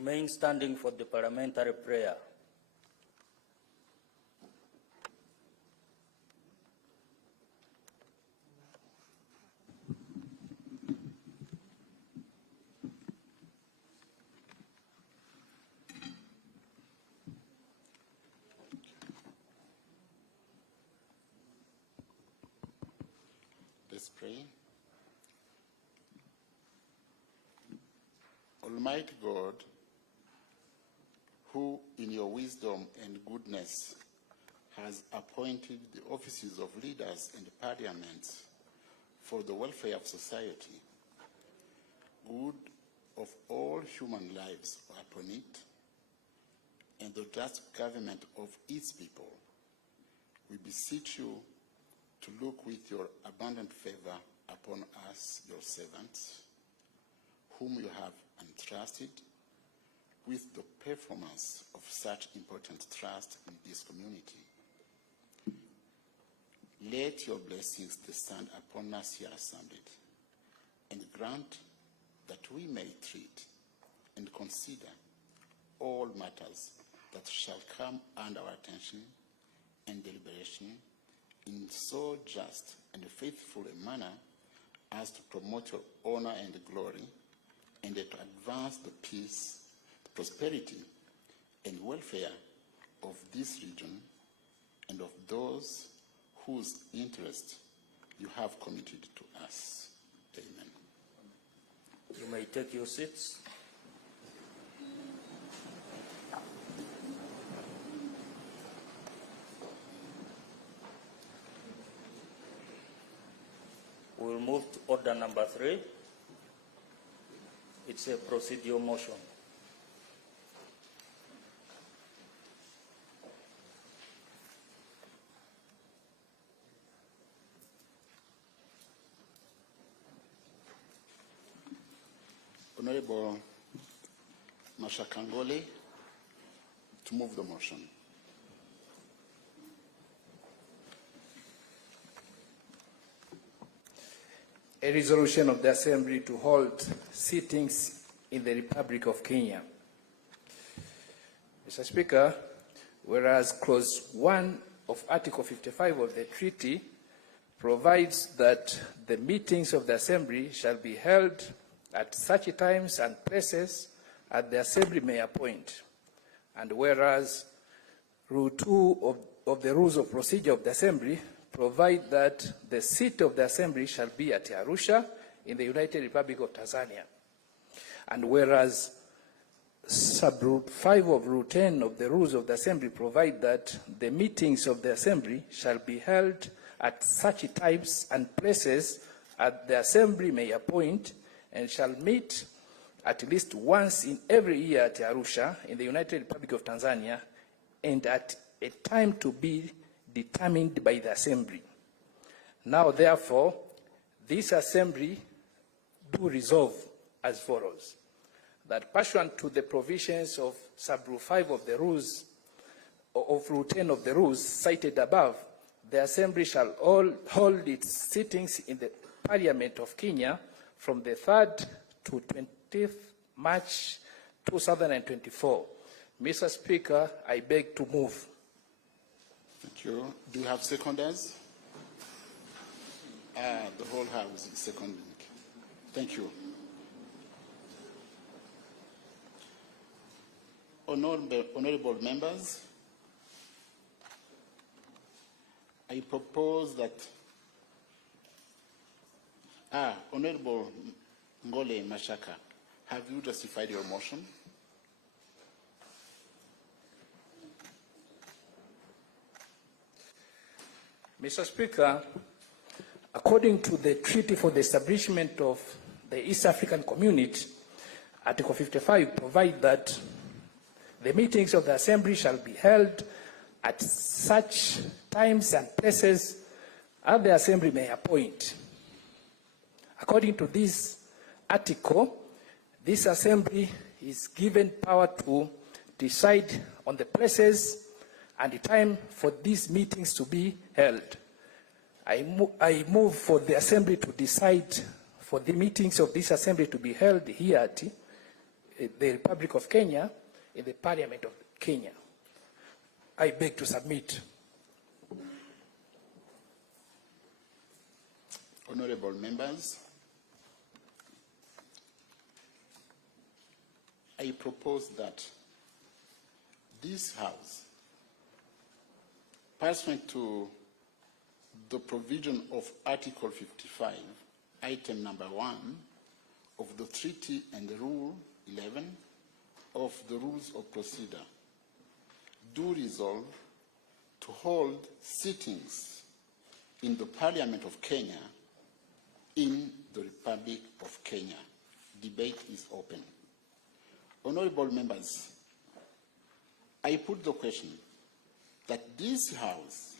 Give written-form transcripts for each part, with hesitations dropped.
Remain standing for the parliamentary prayer. Let's pray. Almighty God, who in your wisdom and goodness has appointed the offices of leaders and parliaments for the welfare of society, good of all human lives upon it, and the just government of its people, we beseech you to look with your abundant favor upon us, your servants, whom you have entrusted with the performance of such important trust in this community. Let your blessings descend upon us here assembled, and grant that we may treat and consider all matters that shall come under our attention and deliberation in so just and faithful a manner as to promote your honor and glory, and to advance the peace, prosperity, and welfare of this region and of those whose interest you have committed to us. Amen. You may take your seats. We'll move to order number 3. It's a procedural motion. Honorable Mashakangole, to move the motion. A resolution of the Assembly to hold sittings in the Republic of Kenya. Mr. Speaker, whereas Clause 1 of Article 55 of the treaty provides that the meetings of the Assembly shall be held at such times and places as the Assembly may appoint, and whereas Rule 2 of the Rules of Procedure of the Assembly provide that the seat of the Assembly shall be at Arusha in the United Republic of Tanzania. And whereas Sub-Rule 5 of Rule 10 of the Rules of the Assembly provide that the meetings of the Assembly shall be held at such times and places as the Assembly may appoint, and shall meet at least once in every year at Arusha in the United Republic of Tanzania, and at a time to be determined by the Assembly. Now, therefore, this Assembly do resolve as follows: that pursuant to the provisions of Sub-Rule 5 of the Rules, of Rule 10 of the Rules cited above, the Assembly shall hold its sittings in the Parliament of Kenya from the 3rd to 20th March 2024. Mr. Speaker, I beg to move. Thank you. Do you have seconders? The whole House is seconding. Thank you. Honorable members, I propose that Honorable Ngole Mashaka, have you justified your motion? Mr. Speaker, according to the Treaty for the Establishment of the East African Community, Article 55 provides that the meetings of the Assembly shall be held at such times and places as the Assembly may appoint. According to this article, this Assembly is given power to decide on the places and the time for these meetings to be held. I move for the Assembly to decide for the meetings of this Assembly to be held here at the Republic of Kenya in the Parliament of Kenya. I beg to submit. Honorable members, I propose that this House, pursuant to the provision of Article 55, item number 1 of the Treaty and Rule 11 of the Rules of Procedure, do resolve to hold sittings in the Parliament of Kenya in the Republic of Kenya. Debate is open. Honorable members, I put the question that this House,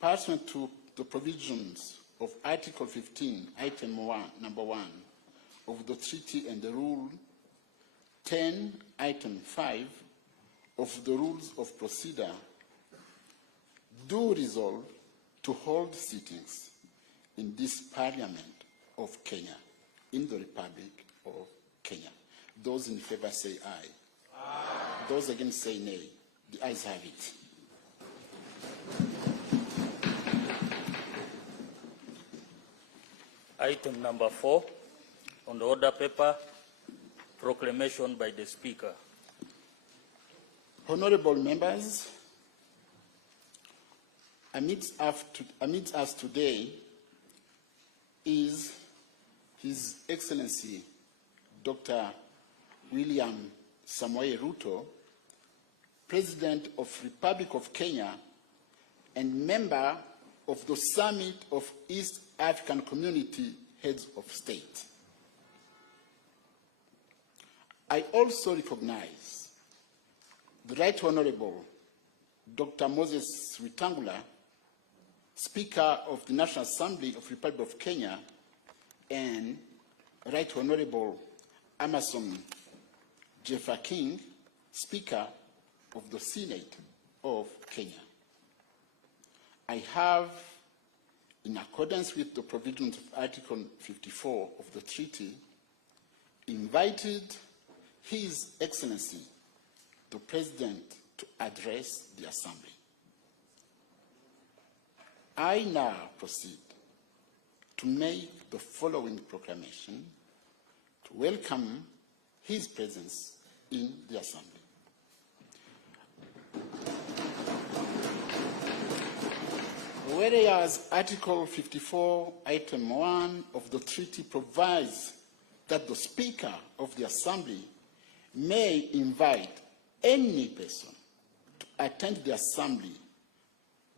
pursuant to the provisions of Article 15, item 1, number 1 of the Treaty and the Rule 10, item 5 of the Rules of Procedure, do resolve to hold sittings in this Parliament of Kenya, in the Republic of Kenya. Those in favor say aye. Aye. Those against say nay. The ayes have it. Item number 4 on the order paper, proclamation by the Speaker. Honorable members, amidst us today is His Excellency Dr. William Samoei Ruto, President of Republic of Kenya and member of the Summit of East African Community Heads of State. I also recognize the Right Honorable Dr. Moses Wetangula, Speaker of the National Assembly of the Republic of Kenya, and Right Honorable Amason Jeffer King, Speaker of the Senate of Kenya. I have, in accordance with the provisions of Article 54 of the treaty, invited His Excellency, the President, to address the Assembly. I now proceed to make the following proclamation to welcome his presence in the Assembly. Whereas Article 54, Item 1 of the treaty provides that the Speaker of the Assembly may invite any person to attend the Assembly,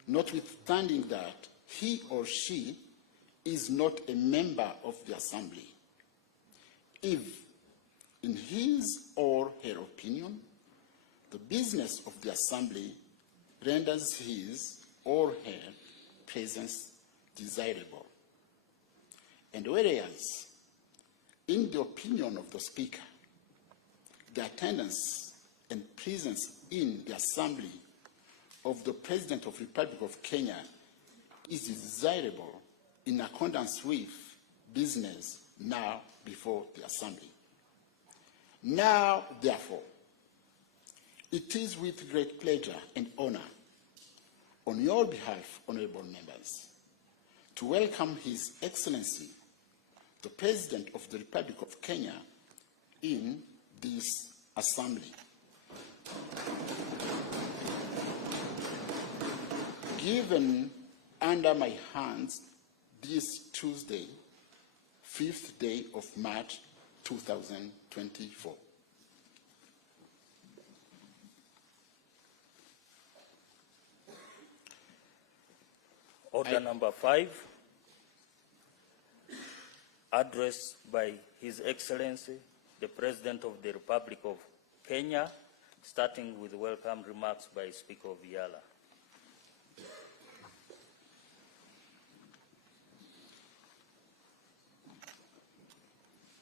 notwithstanding that he or she is not a member of the Assembly, if, in his or her opinion, the business of the Assembly renders his or her presence desirable. And whereas, in the opinion of the Speaker, the attendance and presence in the Assembly of the President of the Republic of Kenya is desirable in accordance with business now before the Assembly. Now, therefore, it is with great pleasure and honor on your behalf, honorable members, to welcome His Excellency, the President of the Republic of Kenya, in this Assembly. Given under my hands this Tuesday, 5th day of March 2024. Order number 5, address by His Excellency, the President of the Republic of Kenya, starting with welcome remarks by Speaker of EALA.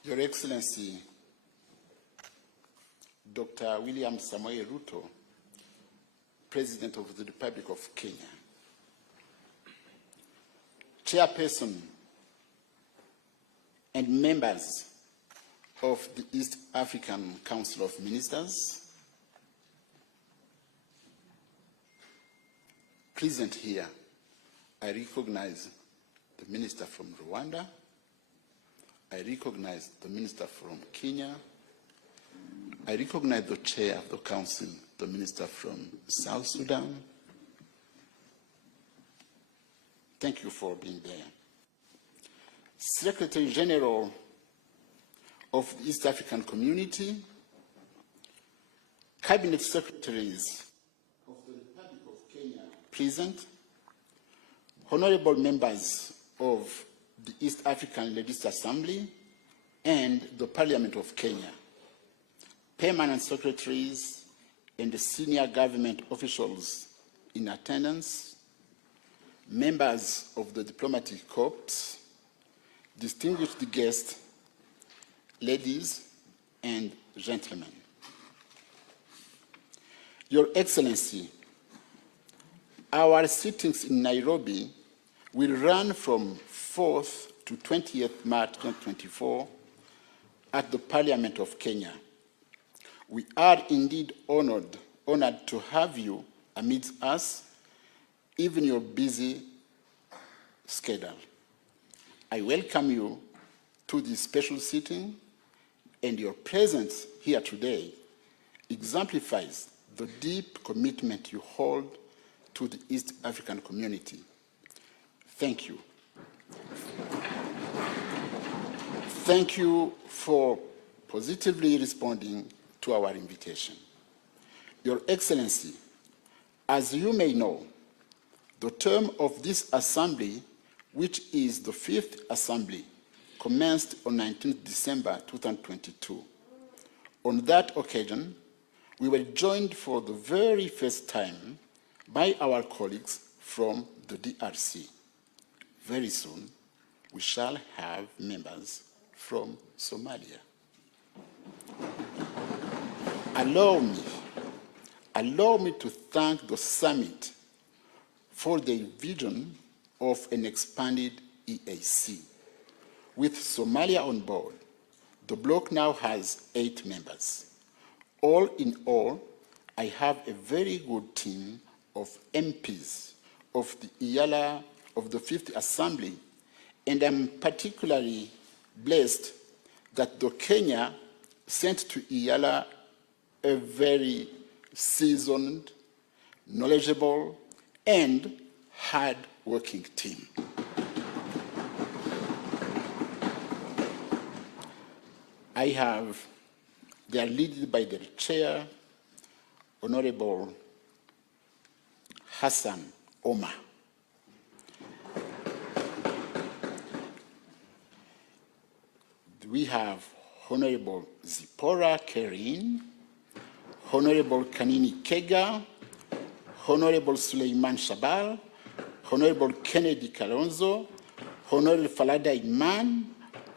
Your Excellency, Dr. William Samoei Ruto, President of the Republic of Kenya, Chairperson and members of the East African Council of Ministers, present here, I recognize the minister from Rwanda, I recognize the minister from Kenya, I recognize the chair of the council, the minister from South Sudan. Thank you for being there. Secretary General of the East African Community, Cabinet Secretaries of the Republic of Kenya present, honorable members of the East African Legislative Assembly and the Parliament of Kenya, permanent secretaries and senior government officials in attendance, members of the diplomatic corps, distinguished guests, ladies and gentlemen. Your Excellency, our sittings in Nairobi will run from 4th to 20th March 2024 at the Parliament of Kenya. We are indeed honored to have you amidst us, even your busy schedule. I welcome you to this special sitting, and your presence here today exemplifies the deep commitment you hold to the East African community. Thank you. Thank you for positively responding to our invitation. Your Excellency, as you may know, the term of this Assembly, which is the 5th Assembly, commenced on 19th December 2022. On that occasion, we were joined for the very first time by our colleagues from the DRC. Very soon, we shall have members from Somalia. Allow me to thank the summit for the vision of an expanded EAC. With Somalia on board, the bloc now has 8 members. All in all, I have a very good team of MPs of the EALA of the 5th Assembly, and I'm particularly blessed that the Kenya sent to EALA a very seasoned, knowledgeable, and hard-working team. They are led by their chair, Honorable Hassan Omar. We have Honorable Zipporah Kerin, Honorable Kanini Kega, Honorable Suleiman Shabal, Honorable Kennedy Kalonzo, Honorable Falada Iman,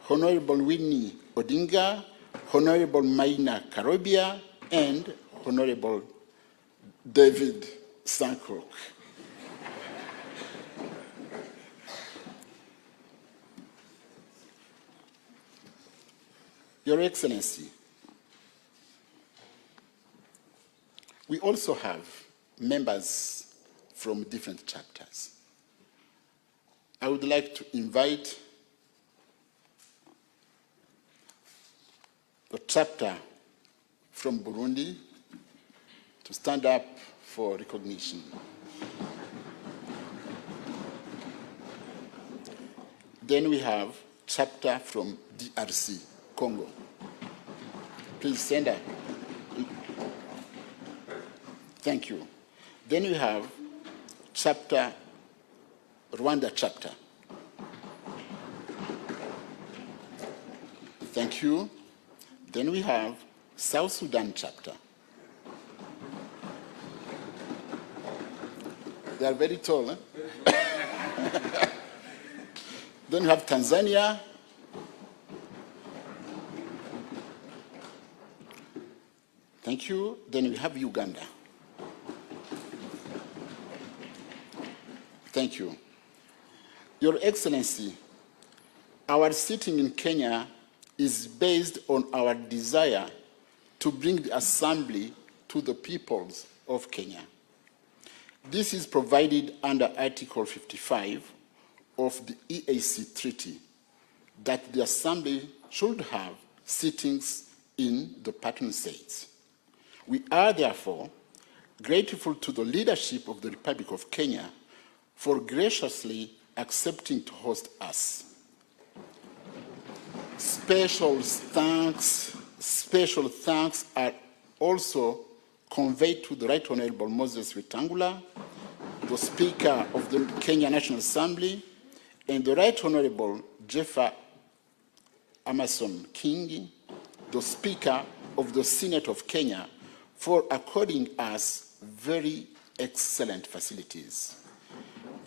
Honorable Winnie Odinga, Honorable Maina Karobia, and Honorable David Sankrook. Your Excellency, we also have members from different chapters. I would like to invite the chapter from Burundi to stand up for recognition. Then we have chapter from DRC, Congo. Please stand up. Thank you. Then we have chapter, Rwanda chapter. Thank you. Then we have South Sudan chapter. They are very tall, eh? Then we have Tanzania. Thank you. Then we have Uganda. Thank you. Your Excellency, our sitting in Kenya is based on our desire to bring the Assembly to the peoples of Kenya. This is provided under Article 55 of the EAC Treaty, that the Assembly should have sittings in the partner states. We are therefore grateful to the leadership of the Republic of Kenya for graciously accepting to host us. Special thanks are also conveyed to the Right Honorable Moses Wetangula, the Speaker of the Kenya National Assembly, and the Right Honorable Jeffer Amason King, the Speaker of the Senate of Kenya, for according us very excellent facilities.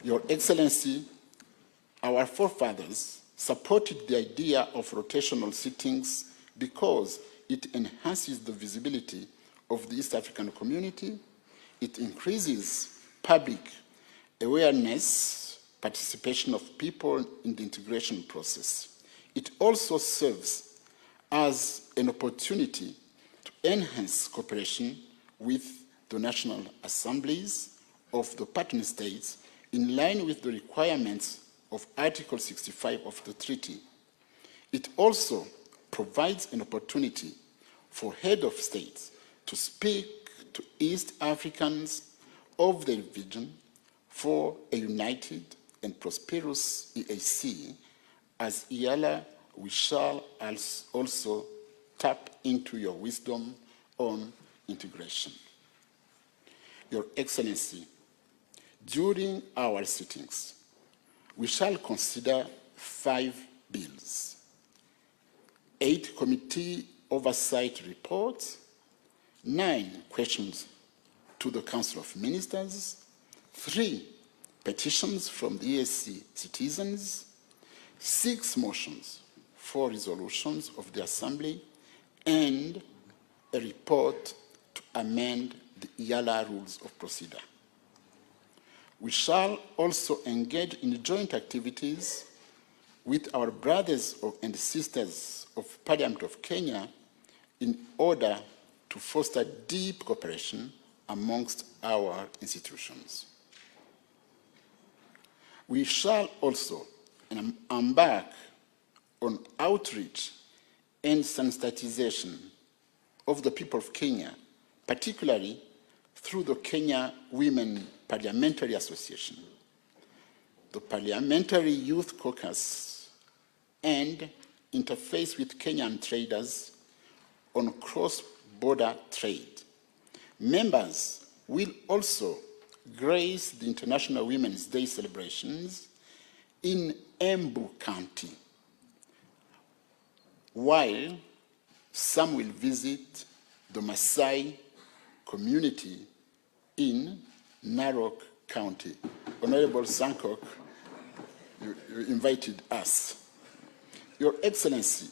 Your Excellency, our forefathers supported the idea of rotational sittings because it enhances the visibility of the East African community, it increases public awareness, participation of people in the integration process. It also serves as an opportunity to enhance cooperation with the national assemblies of the partner states in line with the requirements of Article 65 of the treaty. It also provides an opportunity for head of states to speak to East Africans of the region for a united and prosperous EAC. As EALA, we shall also tap into your wisdom on integration. Your Excellency, during our sittings, we shall consider 5 bills, 8 committee oversight reports, 9 questions to the Council of Ministers, 3 petitions from the EAC citizens, 6 motions for resolutions of the Assembly, and a report to amend the EALA rules of procedure. We shall also engage in joint activities with our brothers and sisters of Parliament of Kenya in order to foster deep cooperation amongst our institutions. We shall also embark on outreach and sensitization of the people of Kenya, particularly through the Kenya Women Parliamentary Association, the Parliamentary Youth Caucus, and interface with Kenyan traders on cross-border trade. Members will also grace the International Women's Day celebrations in Embu County, while some will visit the Maasai community in Narok County. Honorable Sankok, you invited us. Your Excellency,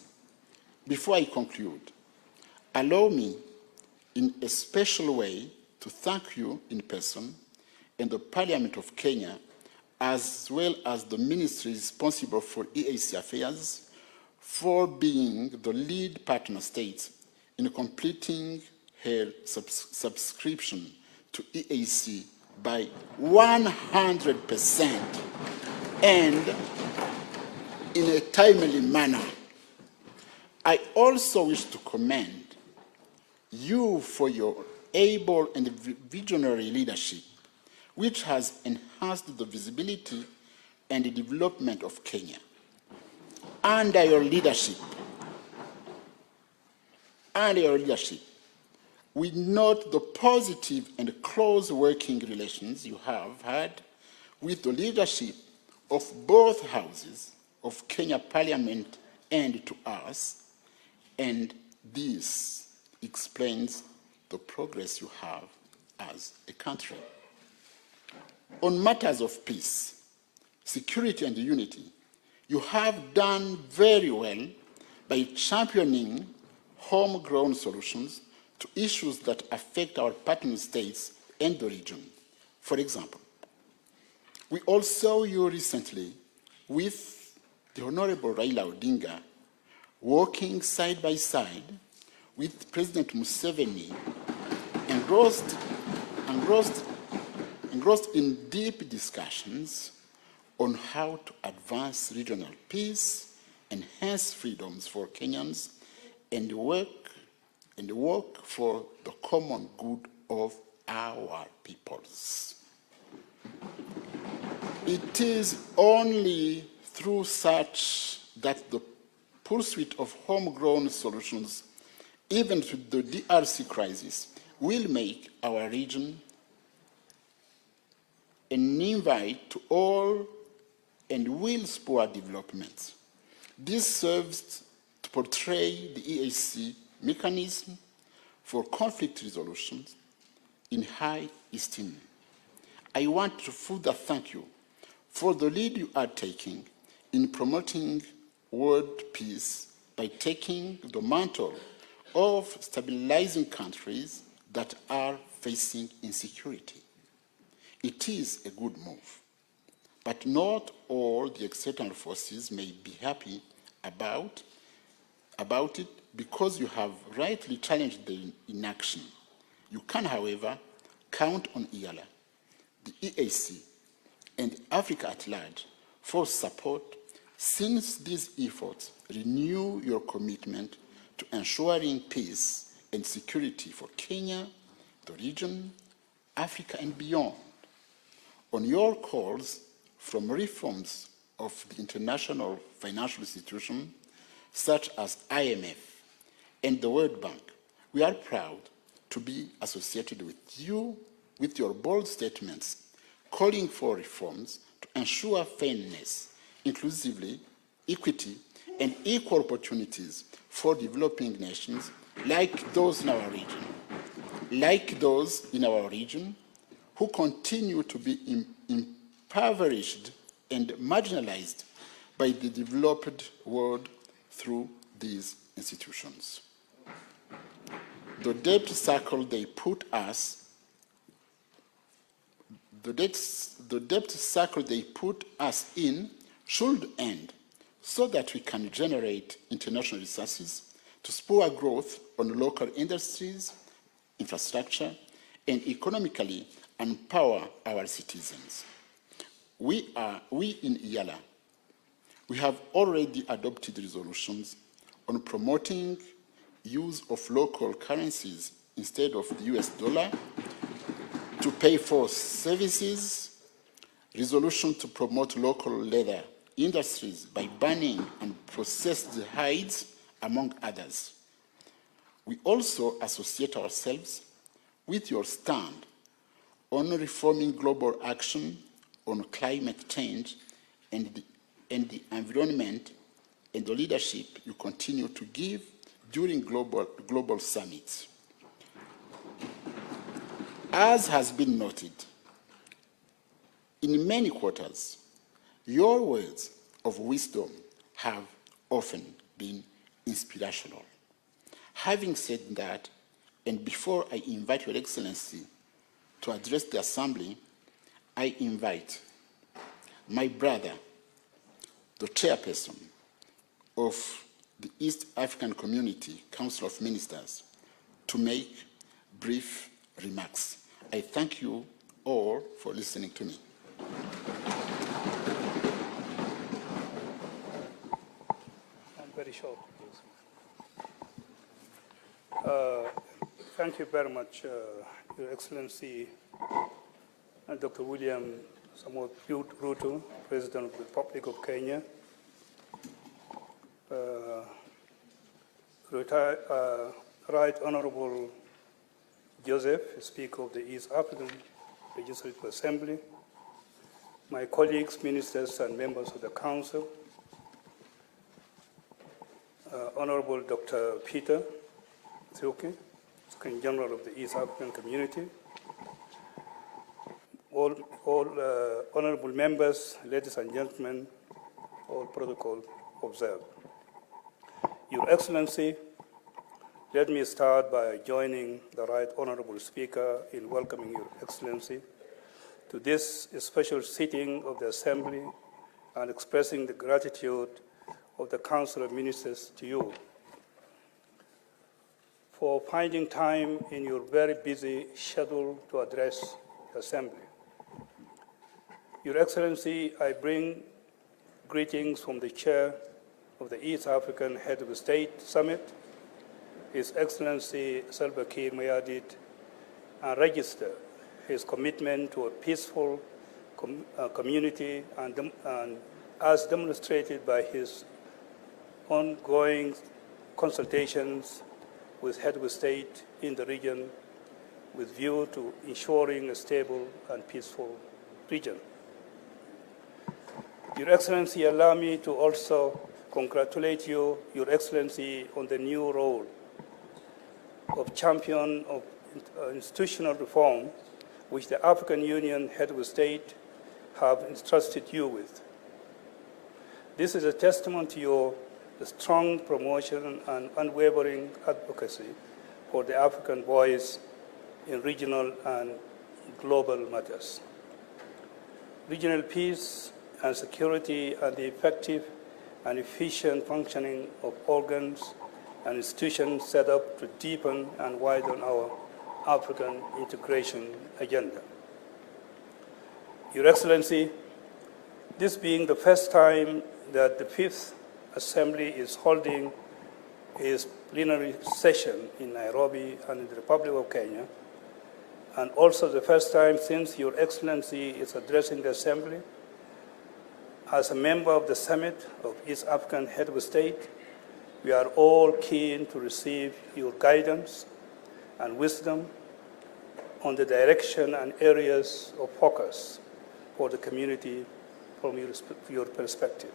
before I conclude, allow me in a special way to thank you in person and the Parliament of Kenya, as well as the ministry responsible for EAC affairs, for being the lead partner state in completing her subscription to EAC by 100% and in a timely manner. I also wish to commend you for your able and visionary leadership, which has enhanced the visibility and the development of Kenya. Under your leadership, we note the positive and close working relations you have had with the leadership of both houses of Kenya Parliament and to us, and this explains the progress you have as a country. On matters of peace, security, and unity, you have done very well by championing homegrown solutions to issues that affect our partner states and the region. For example, we all saw you recently with the Honorable Raila Odinga working side by side with President Museveni, engrossed in deep discussions on how to advance regional peace, enhance freedoms for Kenyans, and work for the common good of our peoples. It is only through such that the pursuit of homegrown solutions, even to the DRC crisis, will make our region an invite to all and will spur development. This serves to portray the EAC mechanism for conflict resolution in high esteem. I want to further thank you for the lead you are taking in promoting world peace by taking the mantle of stabilizing countries that are facing insecurity. It is a good move, but not all the external forces may be happy about it because you have rightly challenged the inaction. You can, however, count on EALA, the EAC, and Africa at large for support, since these efforts renew your commitment to ensuring peace and security for Kenya, the region, Africa, and beyond. On your calls from reforms of the international financial institutions, such as IMF and the World Bank, we are proud to be associated with you with your bold statements calling for reforms to ensure fairness, inclusivity, equity, and equal opportunities for developing nations like those in our region, who continue to be impoverished and marginalized by the developed world through these institutions. The debt cycle they put us in should end so that we can generate international resources to spur growth on local industries, infrastructure, and economically empower our citizens. We in EALA, we have already adopted resolutions on promoting use of local currencies instead of the US dollar to pay for services, resolution to promote local leather industries by banning and processed hides, among others. We also associate ourselves with your stand on reforming global action on climate change and the environment, and the leadership you continue to give during global summits. As has been noted, in many quarters, your words of wisdom have often been inspirational. Having said that, and before I invite Your Excellency to address the Assembly, I invite my brother, the chairperson of the East African Community Council of Ministers, to make brief remarks. I thank you all for listening to me. I'm very short, please. Thank you very much, Your Excellency, and Dr. William Samoei Ruto, President of the Republic of Kenya, Right Honorable Joseph, Speaker of the East African Legislative Assembly, my colleagues, ministers, and members of the Council, Honorable Dr. Peter Thiuki, Secretary General of the East African Community, all honorable members, ladies and gentlemen, all protocol observed. Your Excellency, let me start by joining the Right Honorable Speaker in welcoming Your Excellency to this special sitting of the Assembly and expressing the gratitude of the Council of Ministers to you for finding time in your very busy schedule to address the Assembly. Your Excellency, I bring greetings from the Chair of the East African Head of State Summit, His Excellency Salva Kiir Mayardit, and register his commitment to a peaceful community and as demonstrated by his ongoing consultations with head of state in the region with view to ensuring a stable and peaceful region. Your Excellency, allow me to also congratulate you, Your Excellency, on the new role of champion of institutional reform which the African Union head of state have entrusted you with. This is a testament to your strong promotion and unwavering advocacy for the African voice in regional and global matters. Regional peace and security and the effective and efficient functioning of organs and institutions set up to deepen and widen our African integration agenda. Your Excellency, this being the first time that the Fifth Assembly is holding its plenary session in Nairobi and in the Republic of Kenya, and also the first time since Your Excellency is addressing the Assembly, as a member of the Summit of East African Head of State, we are all keen to receive your guidance and wisdom on the direction and areas of focus for the community from your perspective.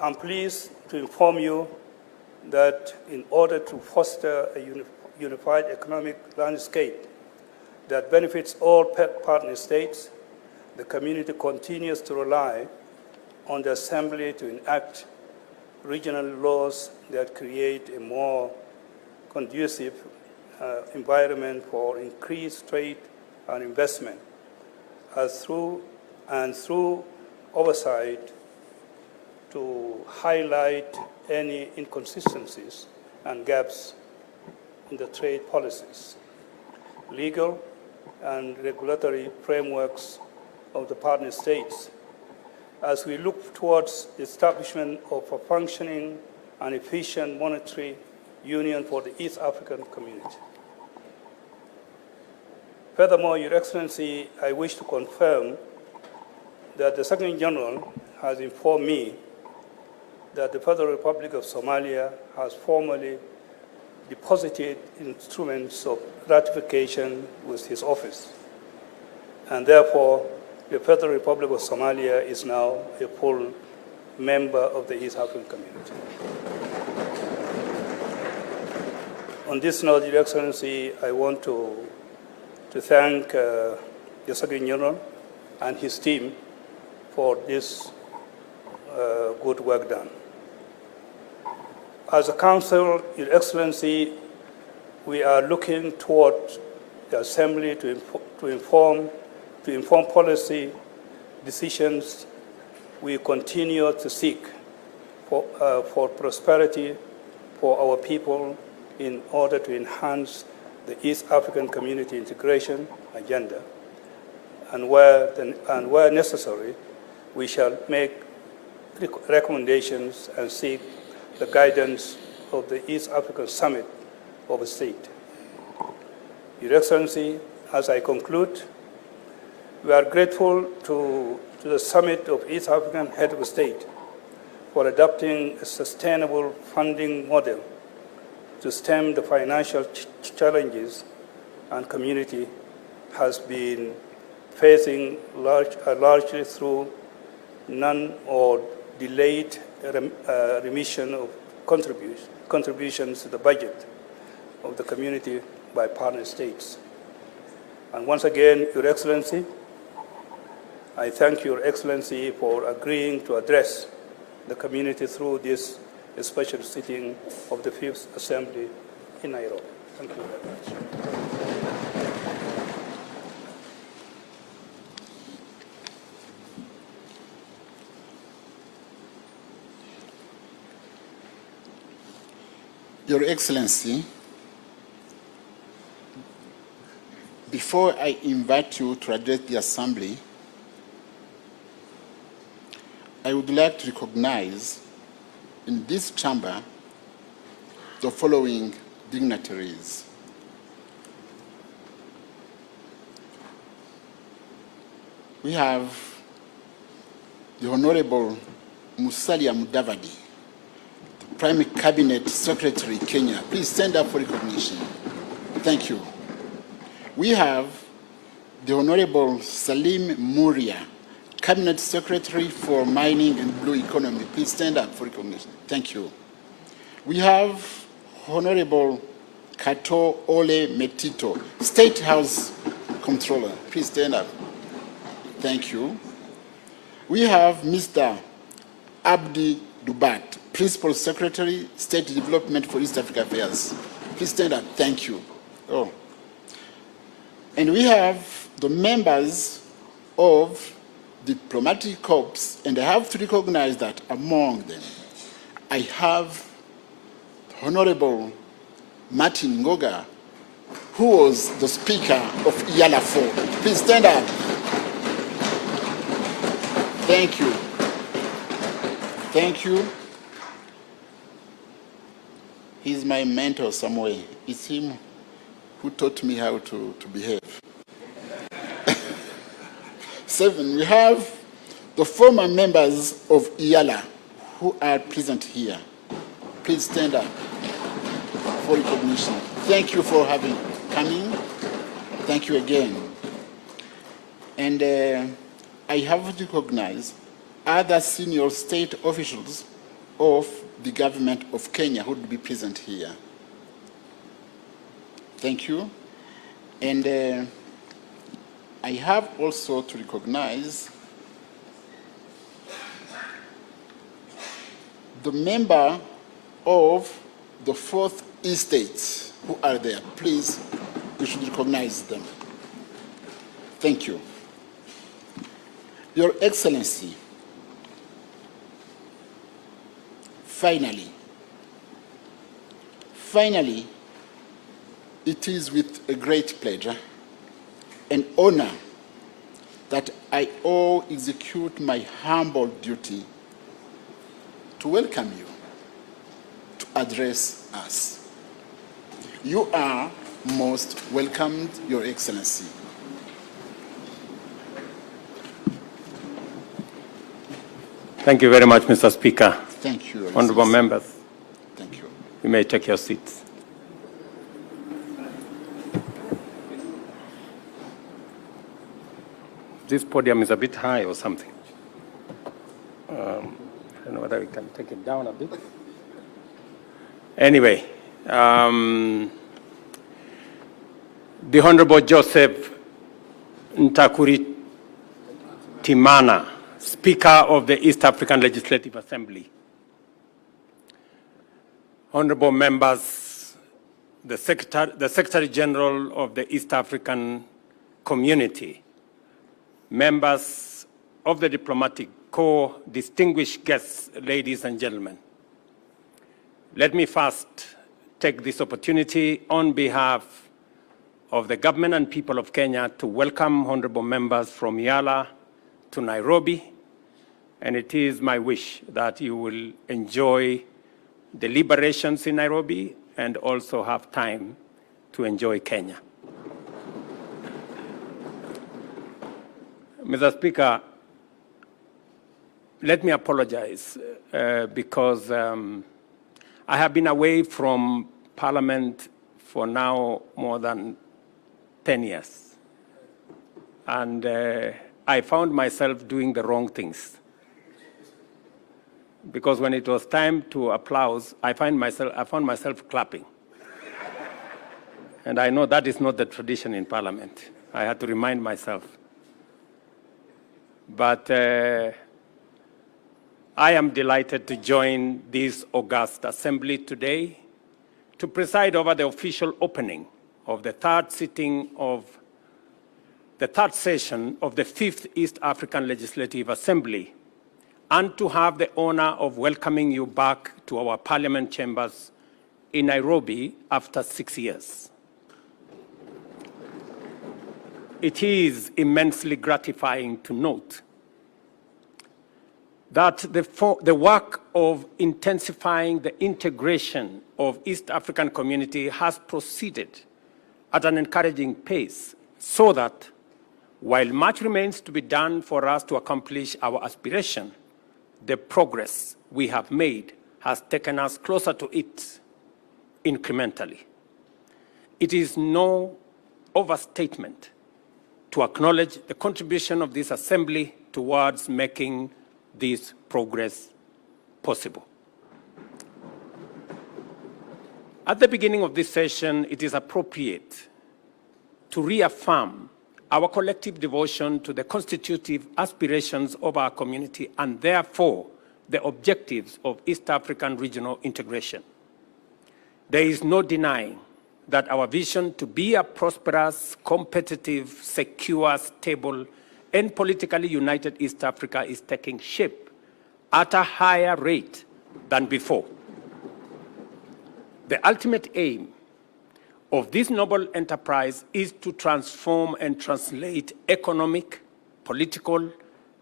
I'm pleased to inform you that in order to foster a unified economic landscape that benefits all partner states, the community continues to rely on the Assembly to enact regional laws that create a more conducive environment for increased trade and investment, through oversight to highlight any inconsistencies and gaps in the trade policies, legal and regulatory frameworks of the partner states, as we look towards the establishment of a functioning and efficient monetary union for the East African community. Furthermore, Your Excellency, I wish to confirm that the Secretary General has informed me that the Federal Republic of Somalia has formally deposited instruments of ratification with his office, and therefore the Federal Republic of Somalia is now a full member of the East African community. On this note, Your Excellency, I want to thank the Secretary General and his team for this good work done. As a Council, Your Excellency, we are looking toward the Assembly to inform policy decisions we continue to seek for prosperity for our people in order to enhance the East African community integration agenda. And where necessary, we shall make recommendations and seek the guidance of the East African Summit of the State. Your Excellency, as I conclude, we are grateful to the Summit of East African Head of State for adopting a sustainable funding model to stem the financial challenges and community has been facing largely through none or delayed remission of contributions to the budget of the community by partner states. And once again, Your Excellency, I thank Your Excellency for agreeing to address the community through this special sitting of the Fifth Assembly in Nairobi. Thank you very much. Your Excellency, before I invite you to address the Assembly, I would like to recognize in this chamber the following dignitaries. We have the Honorable Musalia Mudavadi, the Prime Cabinet Secretary, Kenya. Please stand up for recognition. Thank you. We have the Honorable Salim Muria, Cabinet Secretary for Mining and Blue Economy. Please stand up for recognition. Thank you. We have Honorable Kato Ole Metito, State House Controller. Please stand up. Thank you. We have Mr. Abdi Dubat, Principal Secretary, State Development for East Africa Affairs. Please stand up. Thank you. Oh. And we have the members of diplomatic corps, and I have to recognize that among them, I have Honorable Martin Ngoga, who was the Speaker of EALA 4. Please stand up. Thank you. Thank you. He's my mentor somewhere. It's him who taught me how to behave. 7, we have the former members of EALA who are present here. Please stand up for recognition. Thank you for coming. Thank you again. And I have to recognize other senior state officials of the government of Kenya who would be present here. Thank you. And I have also to recognize the member of the 4th estate who are there. Please, you should recognize them. Thank you. Your Excellency, finally, it is with a great pleasure and honor that I all execute my humble duty to welcome you to address us. You are most welcomed, Your Excellency. Thank you very much, Mr. Speaker. Thank you, Your Honorable Excellency. members, Thank you. you may take your seats. This podium is a bit high or something. I don't know whether we can take it down a bit. Anyway, the Honorable Joseph Ntakuri Timana, Speaker of the East African Legislative Assembly. Honorable members, the Secretary General of the East African Community, members of the Diplomatic Corps, distinguished guests, ladies and gentlemen. Let me first take this opportunity on behalf of the government and people of Kenya to welcome honorable members from EALA to Nairobi, and it is my wish that you will enjoy deliberations in Nairobi and also have time to enjoy Kenya. Mr. Speaker, let me apologize because I have been away from Parliament for now more than 10 years. And I found myself doing the wrong things. Because when it was time to applause, I found myself clapping. And I know that is not the tradition in Parliament. I had to remind myself. But I am delighted to join this august assembly today to preside over the official opening of the third session of the 5th East African Legislative Assembly, and to have the honor of welcoming you back to our Parliament chambers in Nairobi after 6 years. It is immensely gratifying to note that the work of intensifying the integration of East African community has proceeded at an encouraging pace, so that while much remains to be done for us to accomplish our aspiration, the progress we have made has taken us closer to it incrementally. It is no overstatement to acknowledge the contribution of this Assembly towards making this progress possible. At the beginning of this session, it is appropriate to reaffirm our collective devotion to the constitutive aspirations of our community and therefore the objectives of East African regional integration. There is no denying that our vision to be a prosperous, competitive, secure, stable, and politically united East Africa is taking shape at a higher rate than before. The ultimate aim of this noble enterprise is to transform and translate economic, political,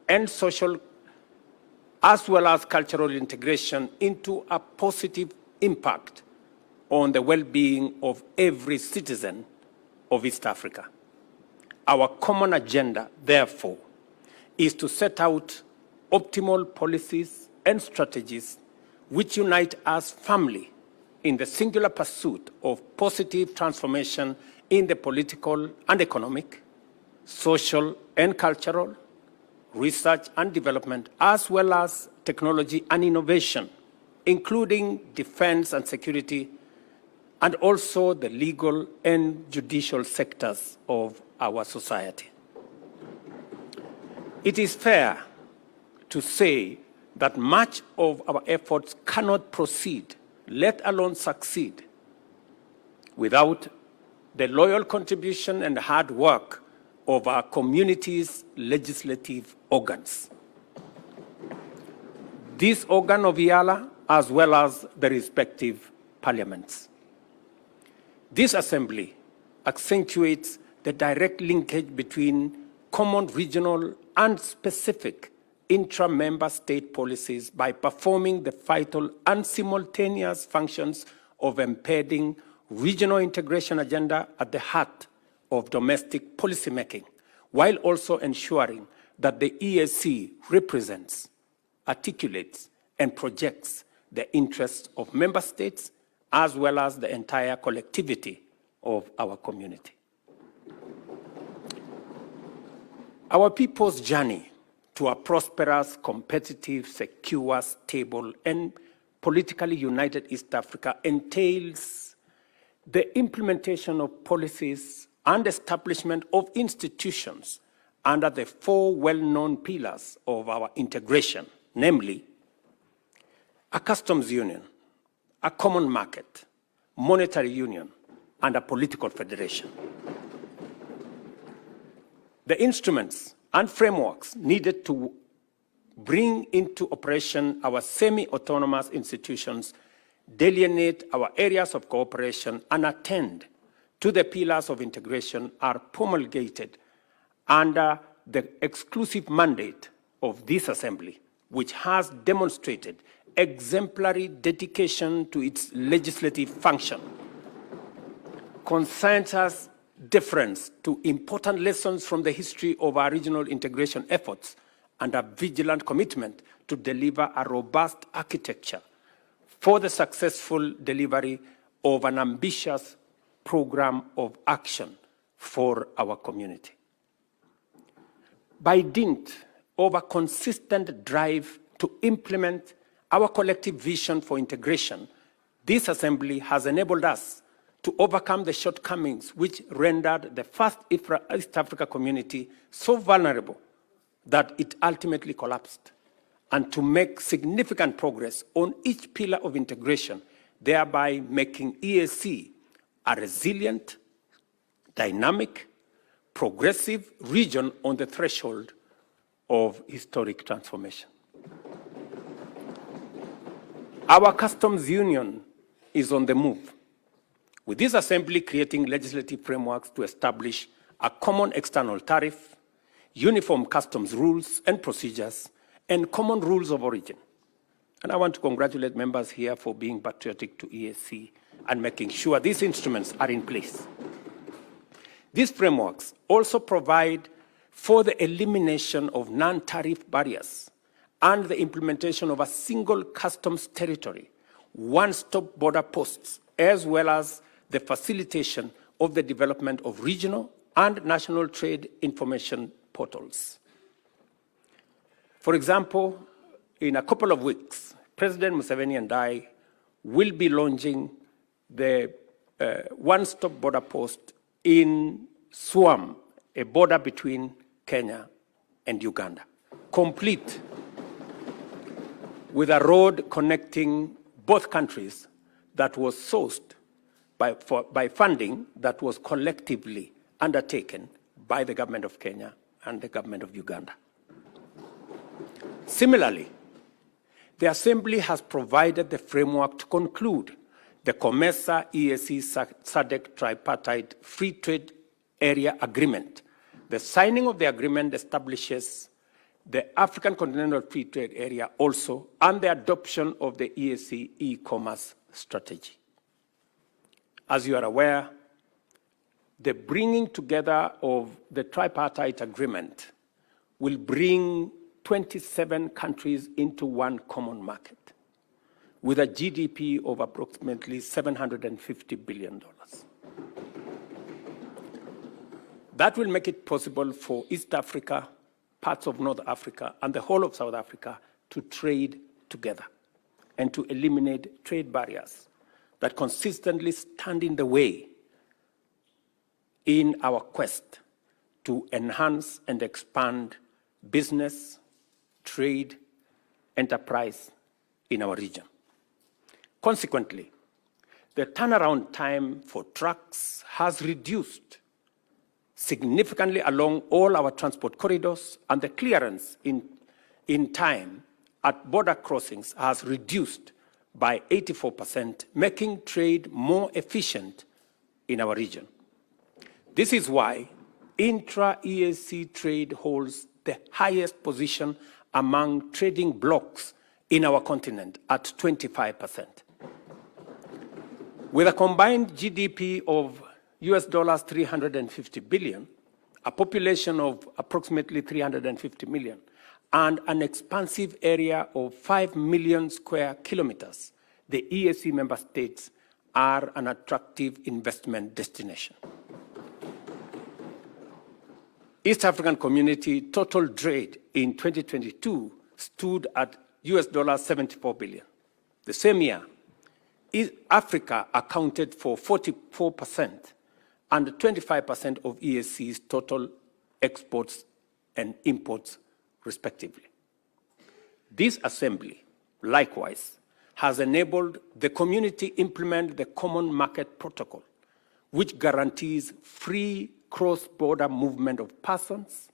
and social, as well as cultural integration into a positive impact on the well-being of every citizen of East Africa. Our common agenda, therefore, is to set out optimal policies and strategies which unite us firmly in the singular pursuit of positive transformation in the political and economic, social and cultural, research and development, as well as technology and innovation, including defense and security, and also the legal and judicial sectors of our society. It is fair to say that much of our efforts cannot proceed, let alone succeed, without the loyal contribution and hard work of our community's legislative organs. This organ of EALA, as well as the respective parliaments. This assembly accentuates the direct linkage between common regional and specific intra-member state policies by performing the vital and simultaneous functions of embedding regional integration agenda at the heart of domestic policymaking, while also ensuring that the EAC represents, articulates, and projects the interests of member states as well as the entire collectivity of our community. Our people's journey to a prosperous, competitive, secure, stable, and politically united East Africa entails the implementation of policies and establishment of institutions under the four well-known pillars of our integration, namely a customs union, a common market, monetary union, and a political federation. The instruments and frameworks needed to bring into operation our semi-autonomous institutions, delineate our areas of cooperation, and attend to the pillars of integration are promulgated under the exclusive mandate of this Assembly, which has demonstrated exemplary dedication to its legislative function, consensus deference to important lessons from the history of our regional integration efforts, and a vigilant commitment to deliver a robust architecture for the successful delivery of an ambitious program of action for our community. By dint of a consistent drive to implement our collective vision for integration, this Assembly has enabled us to overcome the shortcomings which rendered the first East Africa community so vulnerable that it ultimately collapsed, and to make significant progress on each pillar of integration, thereby making EAC a resilient, dynamic, progressive region on the threshold of historic transformation. Our customs union is on the move, with this assembly creating legislative frameworks to establish a common external tariff, uniform customs rules and procedures, and common rules of origin. And I want to congratulate members here for being patriotic to EAC and making sure these instruments are in place. These frameworks also provide for the elimination of non-tariff barriers and the implementation of a single customs territory, one-stop border posts, as well as the facilitation of the development of regional and national trade information portals. For example, in a couple of weeks, President Museveni and I will be launching the one-stop border post in Swam, a border between Kenya and Uganda, complete with a road connecting both countries that was sourced by funding that was collectively undertaken by the government of Kenya and the government of Uganda. Similarly, the Assembly has provided the framework to conclude the COMESA EAC SADC Tripartite Free Trade Area Agreement. The signing of the agreement establishes the African Continental Free Trade Area also, and the adoption of the EAC e-commerce strategy. As you are aware, the bringing together of the tripartite agreement will bring 27 countries into one common market with a GDP of approximately $750 billion. That will make it possible for East Africa, parts of North Africa, and the whole of South Africa to trade together and to eliminate trade barriers that consistently stand in the way in our quest to enhance and expand business, trade, enterprise in our region. Consequently, the turnaround time for trucks has reduced significantly along all our transport corridors, and the clearance in time at border crossings has reduced by 84%, making trade more efficient in our region. This is why intra-EAC trade holds the highest position among trading blocs in our continent at 25%. With a combined GDP of US dollars 350 billion, a population of approximately 350 million, and an expansive area of 5 million square kilometers, the EAC member states are an attractive investment destination. East African Community total trade in 2022 stood at US dollars 74 billion. The same year, Africa accounted for 44% and 25% of EAC's total exports and imports, respectively. This assembly, likewise, has enabled the community implement the Common Market Protocol, which guarantees free cross-border movement of persons,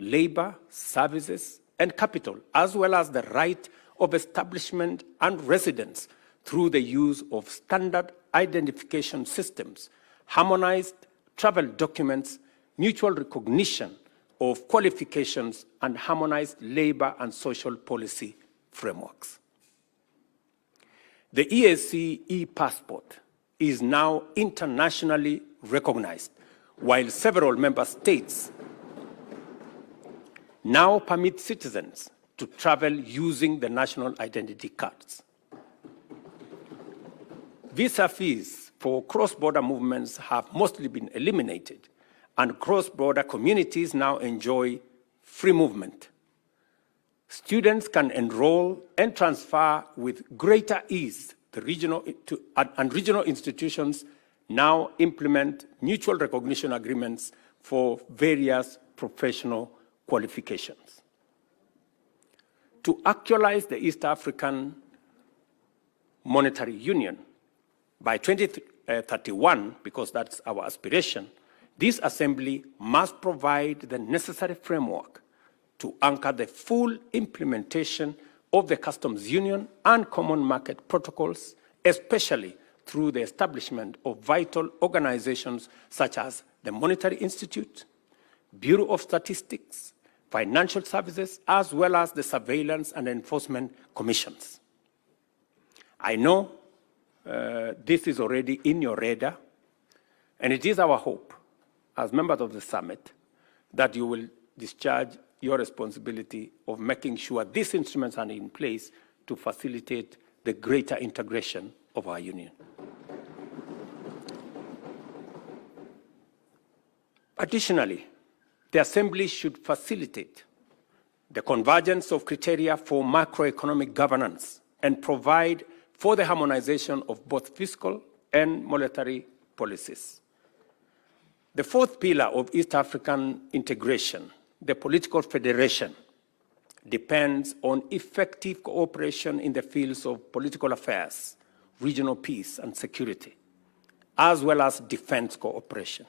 labor, services, and capital, as well as the right of establishment and residence through the use of standard identification systems, harmonized travel documents, mutual recognition of qualifications, and harmonized labor and social policy frameworks. The EAC e-passport is now internationally recognized, while several member states now permit citizens to travel using the national identity cards. Visa fees for cross-border movements have mostly been eliminated, and cross-border communities now enjoy free movement. Students can enroll and transfer with greater ease. Regional institutions now implement mutual recognition agreements for various professional qualifications. To actualize the East African Monetary Union by 2031, because that's our aspiration, this assembly must provide the necessary framework to anchor the full implementation of the customs union and common market protocols, especially through the establishment of vital organizations such as the Monetary Institute, Bureau of Statistics, Financial Services, as well as the Surveillance and Enforcement Commissions. I know this is already in your radar, and it is our hope, as members of the summit, that you will discharge your responsibility of making sure these instruments are in place to facilitate the greater integration of our union. Additionally, the Assembly should facilitate the convergence of criteria for macroeconomic governance and provide for the harmonization of both fiscal and monetary policies. The fourth pillar of East African integration, the political federation, depends on effective cooperation in the fields of political affairs, regional peace and security, as well as defense cooperation.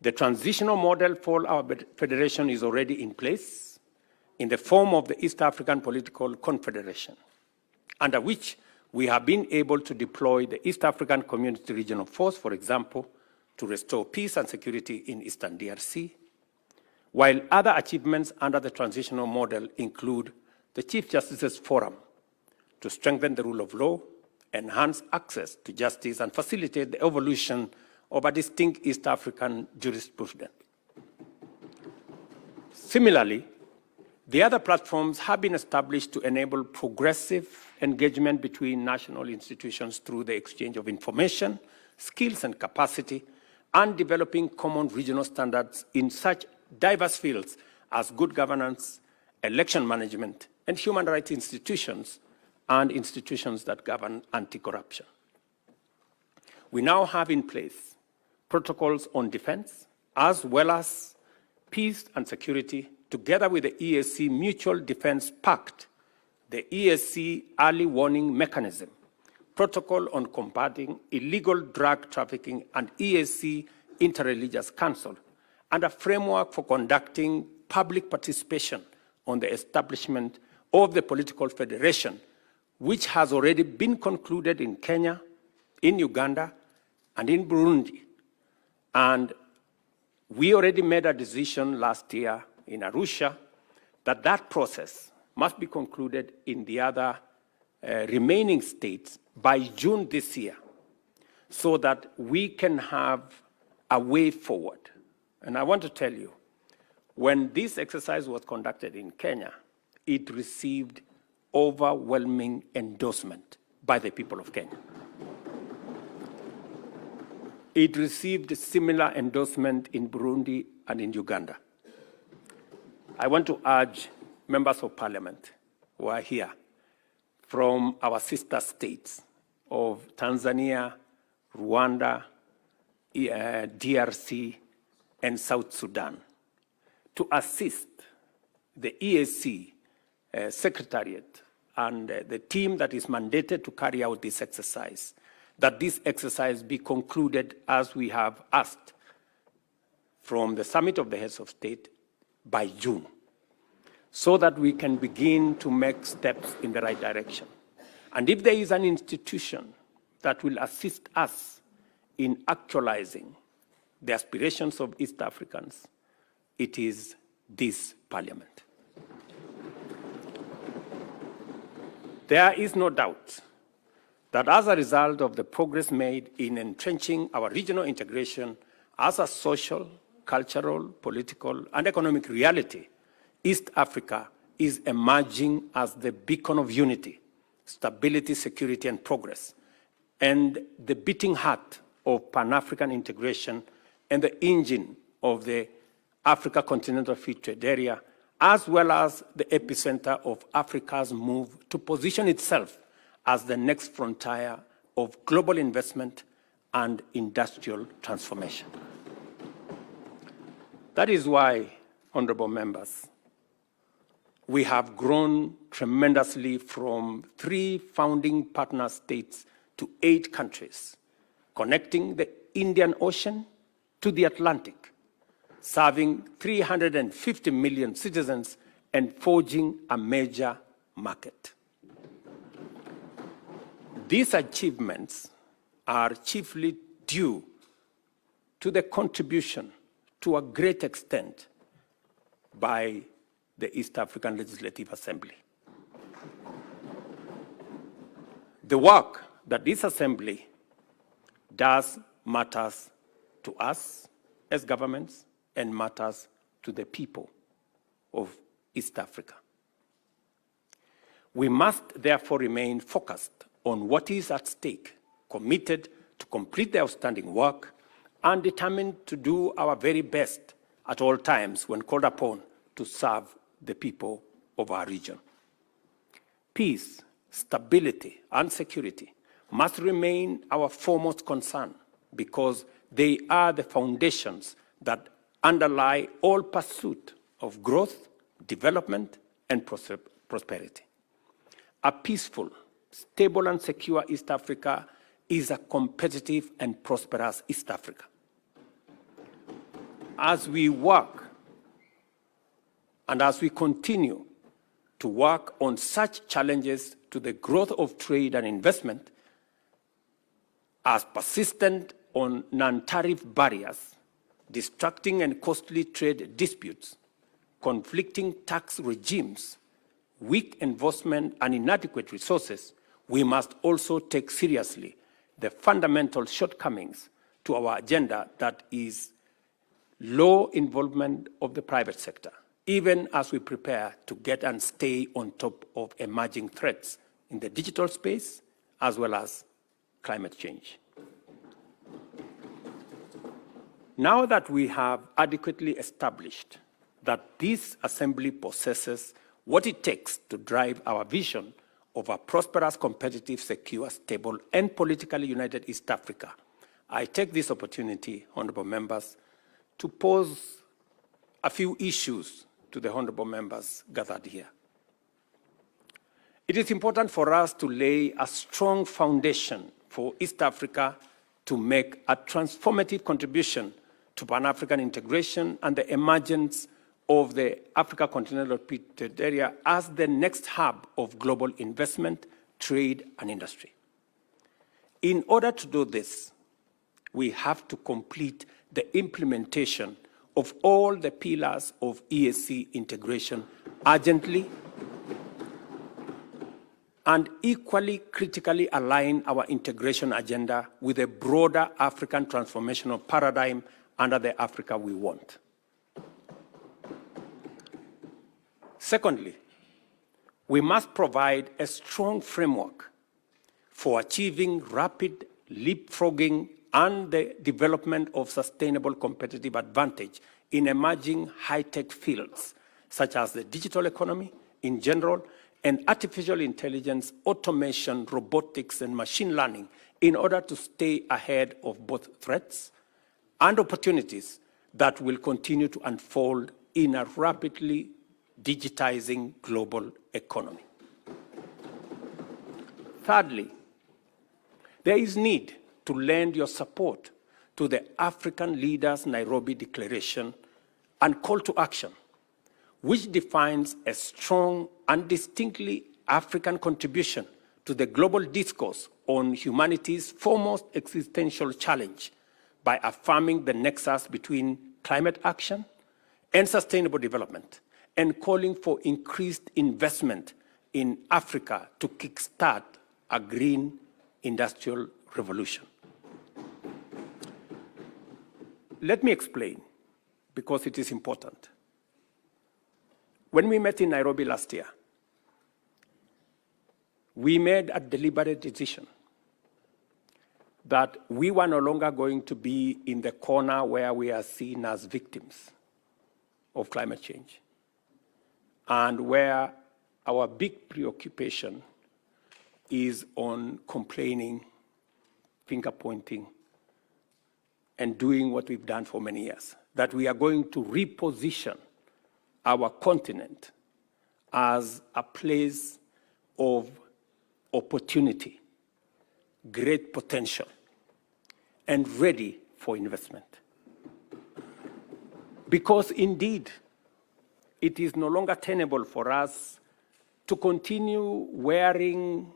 The transitional model for our federation is already in place in the form of the East African Political Confederation, under which we have been able to deploy the East African Community Regional Force, for example, to restore peace and security in Eastern DRC, while other achievements under the transitional model include the Chief Justice's Forum to strengthen the rule of law, enhance access to justice, and facilitate the evolution of a distinct East African jurisprudence. Similarly, the other platforms have been established to enable progressive engagement between national institutions through the exchange of information, skills, and capacity, and developing common regional standards in such diverse fields as good governance, election management, and human rights institutions, and institutions that govern anti-corruption. We now have in place protocols on defense, as well as peace and security, together with the EAC Mutual Defense Pact, the EAC Early Warning Mechanism, Protocol on Combating Illegal Drug Trafficking, and EAC Interreligious Council, and a framework for conducting public participation on the establishment of the political federation, which has already been concluded in Kenya, in Uganda, and in Burundi. And we already made a decision last year in Arusha that that process must be concluded in the other remaining states by June this year, so that we can have a way forward. And I want to tell you, when this exercise was conducted in Kenya, it received overwhelming endorsement by the people of Kenya. It received similar endorsement in Burundi and in Uganda. I want to urge members of parliament who are here from our sister states of Tanzania, Rwanda, DRC, and South Sudan to assist the EAC Secretariat and the team that is mandated to carry out this exercise, that this exercise be concluded as we have asked from the Summit of the Heads of State by June, so that we can begin to make steps in the right direction. And if there is an institution that will assist us in actualizing the aspirations of East Africans, it is this parliament. There is no doubt that as a result of the progress made in entrenching our regional integration as a social, cultural, political, and economic reality, East Africa is emerging as the beacon of unity, stability, security, and progress, and the beating heart of Pan-African integration and the engine of the Africa Continental Free Trade Area, as well as the epicenter of Africa's move to position itself as the next frontier of global investment and industrial transformation. That is why, honorable members, we have grown tremendously from 3 founding partner states to 8 countries, connecting the Indian Ocean to the Atlantic, serving 350 million citizens and forging a major market. These achievements are chiefly due to the contribution, to a great extent, by the East African Legislative Assembly. The work that this assembly does matters to us as governments and matters to the people of East Africa. We must therefore remain focused on what is at stake, committed to complete the outstanding work, and determined to do our very best at all times when called upon to serve the people of our region. Peace, stability, and security must remain our foremost concern because they are the foundations that underlie all pursuit of growth, development, and prosperity. A peaceful, stable, and secure East Africa is a competitive and prosperous East Africa. As we work and as we continue to work on such challenges to the growth of trade and investment as persistent on non-tariff barriers, distracting and costly trade disputes, conflicting tax regimes, weak enforcement, and inadequate resources, we must also take seriously the fundamental shortcomings to our agenda that is low involvement of the private sector, even as we prepare to get and stay on top of emerging threats in the digital space as well as climate change. Now that we have adequately established that this assembly possesses what it takes to drive our vision of a prosperous, competitive, secure, stable, and politically united East Africa, I take this opportunity, honorable members, to pose a few issues to the honorable members gathered here. It is important for us to lay a strong foundation for East Africa to make a transformative contribution to Pan-African integration and the emergence of the Africa Continental Free Trade Area as the next hub of global investment, trade, and industry. In order to do this, we have to complete the implementation of all the pillars of EAC integration urgently and equally critically align our integration agenda with a broader African transformational paradigm under the Africa we want. Secondly, we must provide a strong framework for achieving rapid leapfrogging and the development of sustainable competitive advantage in emerging high-tech fields, such as the digital economy in general, and artificial intelligence, automation, robotics, and machine learning in order to stay ahead of both threats and opportunities that will continue to unfold in a rapidly digitizing global economy. Thirdly, there is need to lend your support to the African Leaders Nairobi Declaration and Call to Action, which defines a strong and distinctly African contribution to the global discourse on humanity's foremost existential challenge by affirming the nexus between climate action and sustainable development and calling for increased investment in Africa to kickstart a green industrial revolution. Let me explain, because it is important. When we met in Nairobi last year, we made a deliberate decision that we were no longer going to be in the corner where we are seen as victims of climate change, and where our big preoccupation is on complaining, finger-pointing, and doing what we've done for many years, that we are going to reposition our continent as a place of opportunity, great potential, and ready for investment. Because indeed, it is no longer tenable for us to continue wearing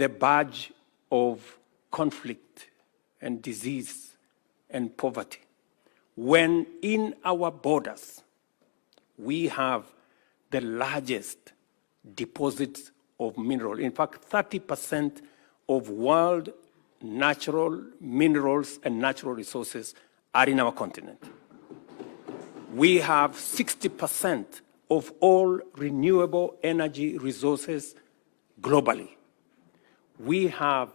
the badge of conflict and disease and poverty, when in our borders we have the largest deposits of mineral. In fact, 30% of world natural minerals and natural resources are in our continent. We have 60% of all renewable energy resources globally. We have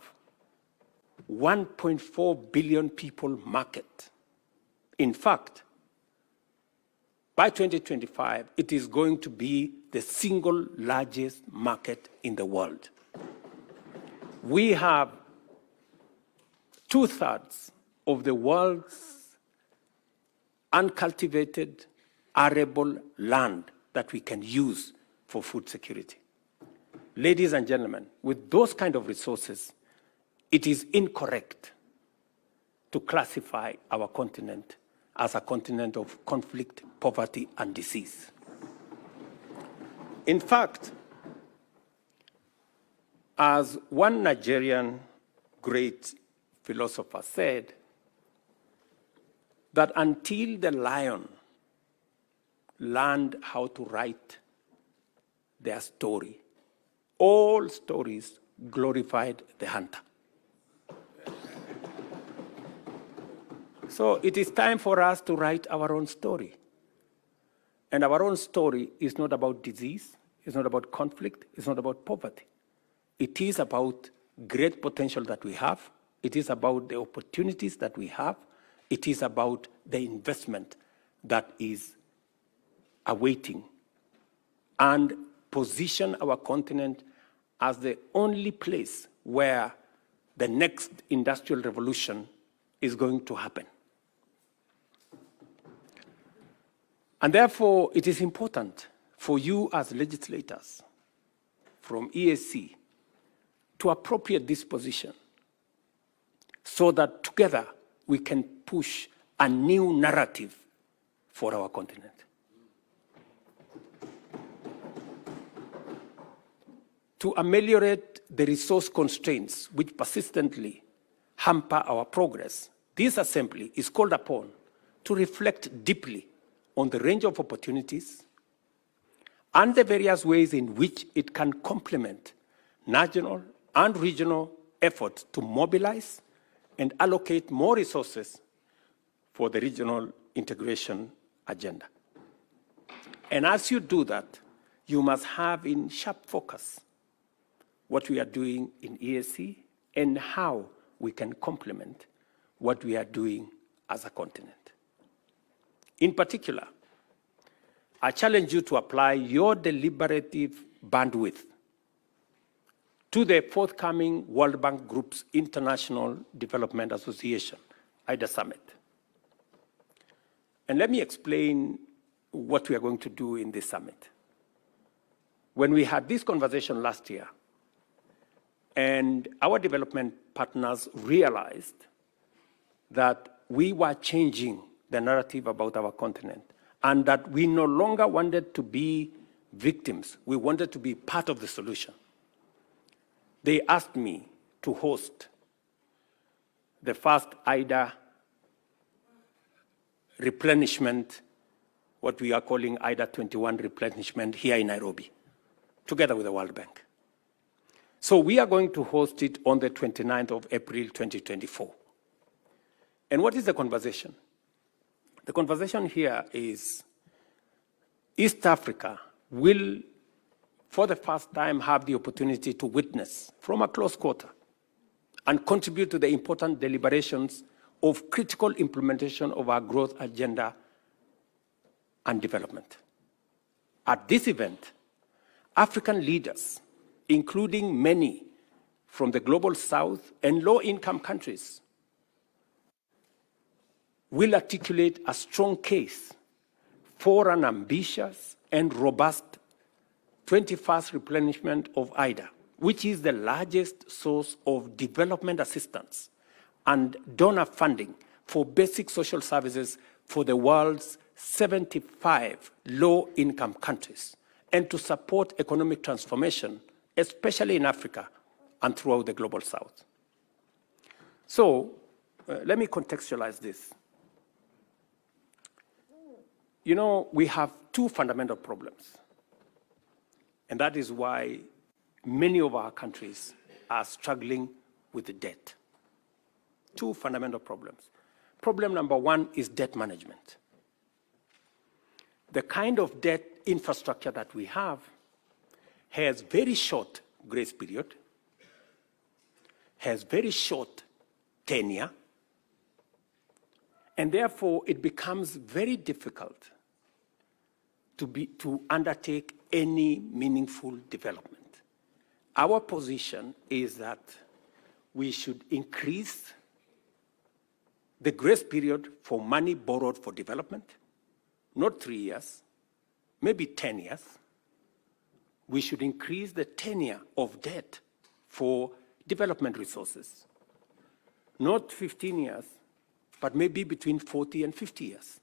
1.4 billion people market. In fact, by 2025, it is going to be the single largest market in the world. We have 2/3 of the world's uncultivated, arable land that we can use for food security. Ladies and gentlemen, with those kind of resources, it is incorrect to classify our continent as a continent of conflict, poverty, and disease. In fact, as one Nigerian great philosopher said, that until the lion learned how to write their story, all stories glorified the hunter. So it is time for us to write our own story. And our own story is not about disease, it's not about conflict, it's not about poverty. It is about great potential that we have. It is about the opportunities that we have. It is about the investment that is awaiting, and position our continent as the only place where the next industrial revolution is going to happen. And therefore, it is important for you as legislators from EAC to appropriate this position so that together we can push a new narrative for our continent. To ameliorate the resource constraints which persistently hamper our progress, this assembly is called upon to reflect deeply on the range of opportunities and the various ways in which it can complement national and regional efforts to mobilize and allocate more resources for the regional integration agenda. And as you do that, you must have in sharp focus what we are doing in EAC and how we can complement what we are doing as a continent. In particular, I challenge you to apply your deliberative bandwidth to the forthcoming World Bank Group's International Development Association, IDA Summit. And let me explain what we are going to do in this summit. When we had this conversation last year, and our development partners realized that we were changing the narrative about our continent, and that we no longer wanted to be victims, we wanted to be part of the solution. They asked me to host the first IDA replenishment, what we are calling IDA 21 replenishment here in Nairobi, together with the World Bank. So we are going to host it on the 29th of April, 2024. And what is the conversation? The conversation here is East Africa will, for the first time, have the opportunity to witness from a close quarter and contribute to the important deliberations of critical implementation of our growth agenda and development. At this event, African leaders, including many from the global south and low-income countries, will articulate a strong case for an ambitious and robust 21st replenishment of IDA, which is the largest source of development assistance and donor funding for basic social services for the world's 75 low-income countries, and to support economic transformation, especially in Africa, and throughout the Global South. So let me contextualize this. You know, we have two fundamental problems, and that is why many of our countries are struggling with the debt. Two fundamental problems. Problem number one is debt management. The kind of debt infrastructure that we have has very short grace period, has very short tenure, and therefore it becomes very difficult to undertake any meaningful development. Our position is that we should increase the grace period for money borrowed for development, not 3 years, maybe 10 years. We should increase the tenure of debt for development resources, not 15 years, but maybe between 40 and 50 years.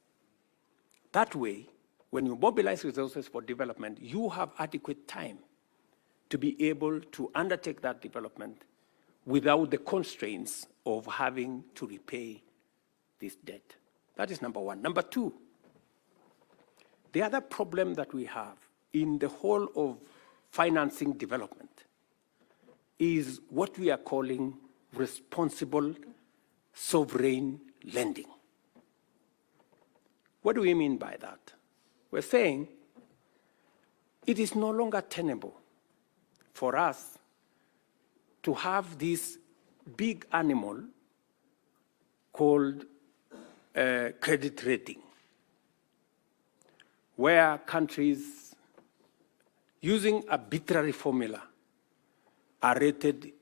That way, when you mobilize resources for development, you have adequate time to be able to undertake that development without the constraints of having to repay this debt. That is number one. Number two, the other problem that we have in the whole of financing development is what we are calling responsible sovereign lending. What do we mean by that? We're saying it is no longer tenable for us to have this big animal called credit rating, where countries using arbitrary formula are rated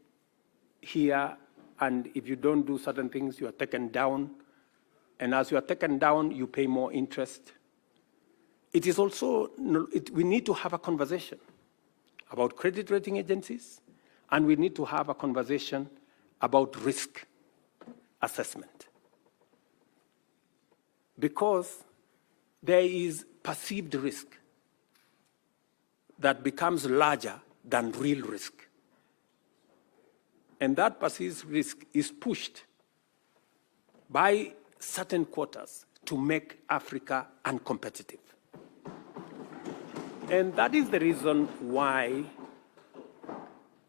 here, and if you don't do certain things, you are taken down, and as you are taken down, you pay more interest. It is also, we need to have a conversation about credit rating agencies, and we need to have a conversation about risk assessment. Because there is perceived risk that becomes larger than real risk. And that perceived risk is pushed by certain quotas to make Africa uncompetitive. And that is the reason why,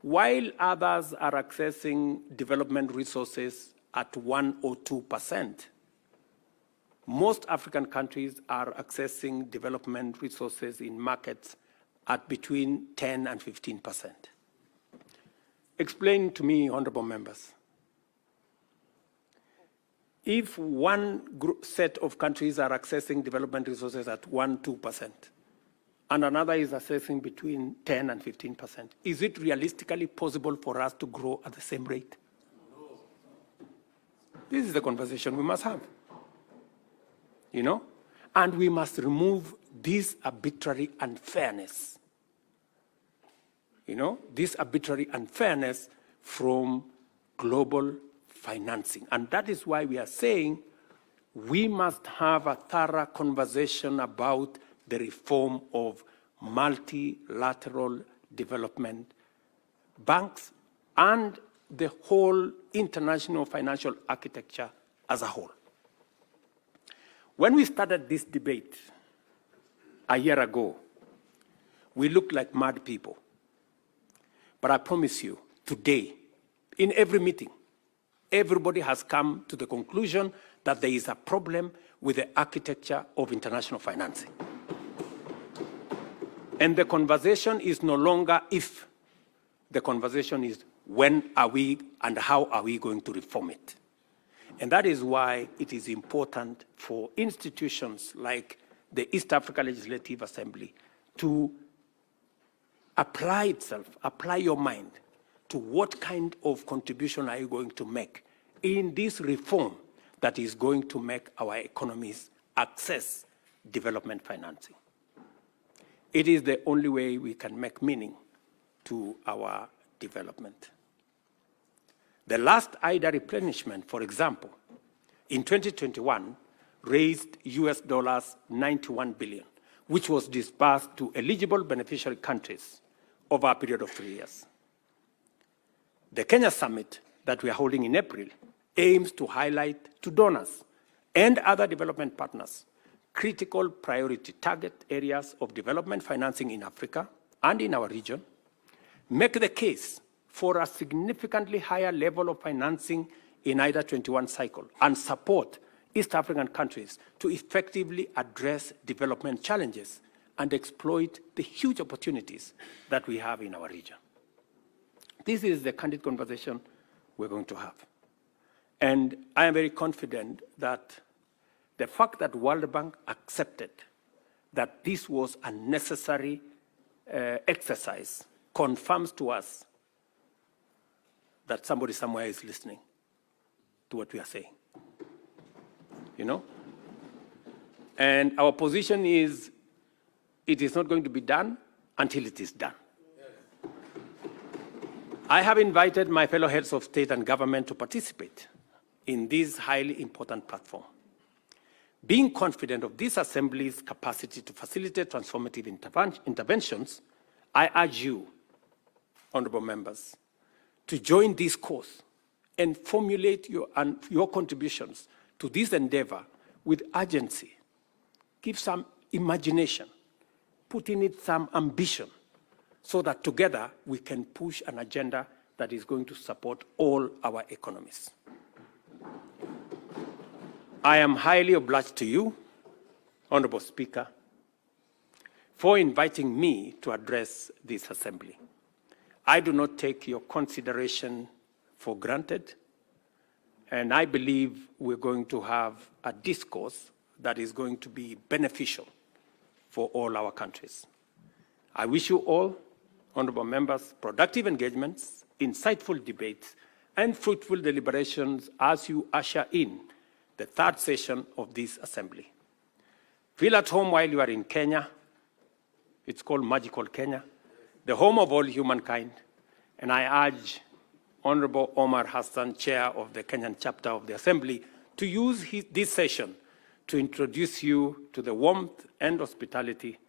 while others are accessing development resources at 1 or 2%, most African countries are accessing development resources in markets at between 10 and 15%. Explain to me, honorable members, if one set of countries are accessing development resources at 1, 2%, and another is assessing between 10 and 15%, is it realistically possible for us to grow at the same rate? No. This is the conversation we must have. You know? And we must remove this arbitrary unfairness. You know, this arbitrary unfairness from global financing. And that is why we are saying we must have a thorough conversation about the reform of multilateral development banks and the whole international financial architecture as a whole. When we started this debate a year ago, we looked like mad people. But I promise you, today, in every meeting, everybody has come to the conclusion that there is a problem with the architecture of international financing. And the conversation is no longer if, the conversation is when are we and how are we going to reform it. And that is why it is important for institutions like the East Africa Legislative Assembly to apply itself, apply your mind to what kind of contribution are you going to make in this reform that is going to make our economies access development financing. It is the only way we can make meaning to our development. The last IDA replenishment, for example, in 2021 raised US $91 billion, which was disbursed to eligible beneficiary countries over a period of 3 years. The Kenya Summit that we are holding in April aims to highlight to donors and other development partners critical priority target areas of development financing in Africa and in our region, make the case for a significantly higher level of financing in either 21 cycle, and support East African countries to effectively address development challenges and exploit the huge opportunities that we have in our region. This is the candid conversation we're going to have. And I am very confident that the fact that World Bank accepted that this was a necessary exercise confirms to us that somebody somewhere is listening to what we are saying. You know? And our position is, it is not going to be done until it is done. I have invited my fellow heads of state and government to participate in this highly important platform. Being confident of this Assembly's capacity to facilitate transformative interventions, I urge you, honorable members, to join this course and formulate your contributions to this endeavor with urgency. Give some imagination, put in it some ambition, so that together we can push an agenda that is going to support all our economies. I am highly obliged to you, Honorable Speaker, for inviting me to address this Assembly. I do not take your consideration for granted, and I believe we're going to have a discourse that is going to be beneficial for all our countries. I wish you all, honorable members, productive engagements, insightful debates, and fruitful deliberations as you usher in the third session of this Assembly. Feel at home while you are in Kenya. It's called Magical Kenya, the home of all humankind. And I urge Honorable Omar Hassan, Chair of the Kenyan chapter of the Assembly, to use this session to introduce you to the warmth and hospitality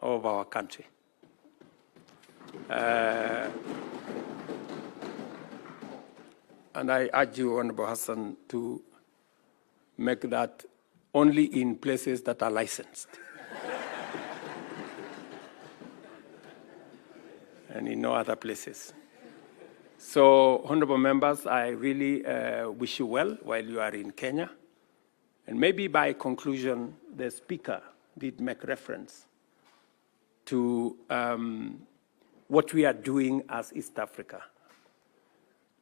of our country. And I urge you, Honorable Hassan, to make that only in places that are licensed. And in no other places. So, honorable members, I really wish you well while you are in Kenya. And maybe by conclusion, the Speaker did make reference to what we are doing as East Africa.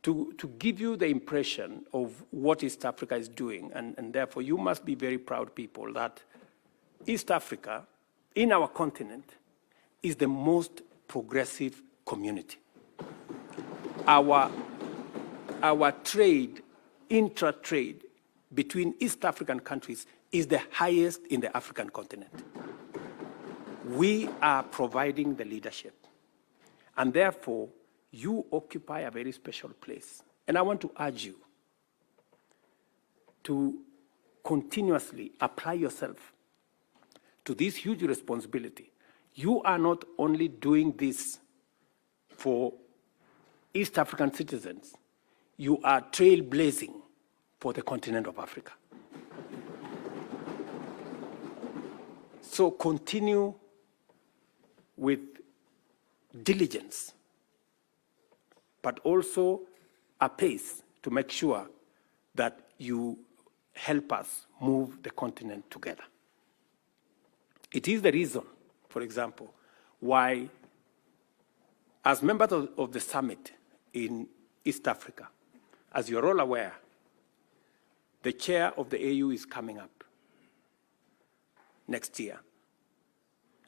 To give you the impression of what East Africa is doing, and therefore you must be very proud people that East Africa, in our continent, is the most progressive community. Our trade, intra-trade between East African countries is the highest in the African continent. We are providing the leadership. And therefore, you occupy a very special place. And I want to urge you to continuously apply yourself to this huge responsibility. You are not only doing this for East African citizens, you are trailblazing for the continent of Africa. So continue with diligence, but also a pace to make sure that you help us move the continent together. It is the reason, for example, why, as members of the summit in East Africa, as you're all aware, the chair of the AU is coming up next year,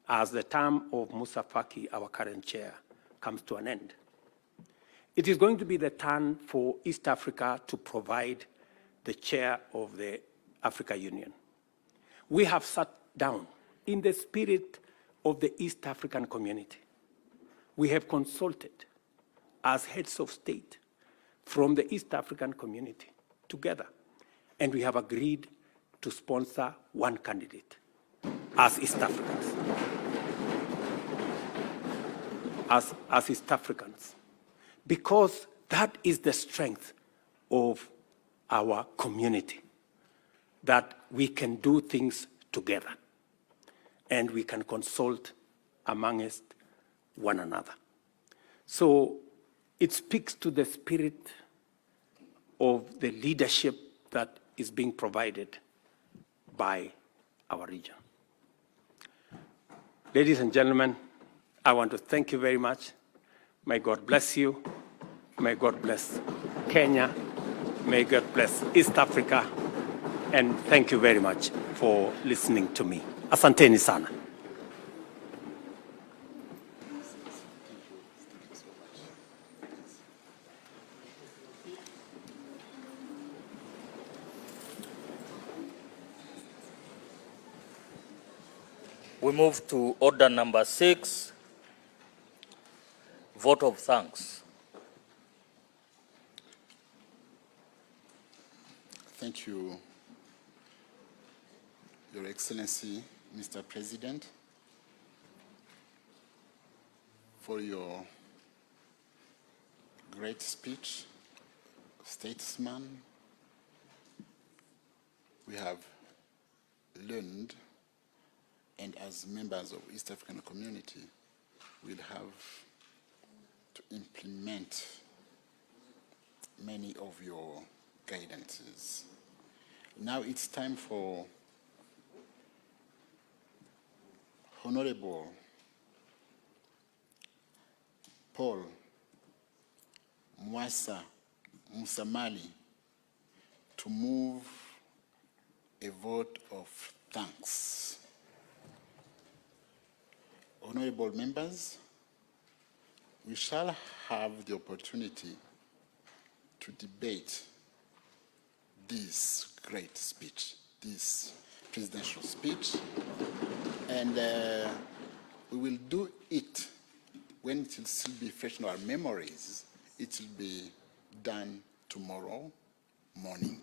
as the term of Musa Faki, our current chair, comes to an end. It is going to be the turn for East Africa to provide the chair of the Africa Union. We have sat down in the spirit of the East African community. We have consulted as heads of state from the East African community together, and we have agreed to sponsor one candidate as East Africans. As East Africans. Because That is the strength of our community, that we can do things together and we can consult amongst one another. So it speaks to the spirit of the leadership that is being provided by our region. Ladies and gentlemen, I want to thank you very much. May God bless you. May God bless Kenya. May God bless East Africa. And thank you very much for listening to me. Asanteni sana. We move to order number 6, vote of thanks. Thank you, Your Excellency, Mr. President, for your great speech, statesman. We have learned, and as members of East African community, we'll have to implement many of your guidances. Now it's time for Honorable Paul Mwasa Musamali to move a vote of thanks. Honorable members, we shall have the opportunity to debate this great speech, this presidential speech, and we will do it when it will still be fresh in our memories. It will be done tomorrow morning,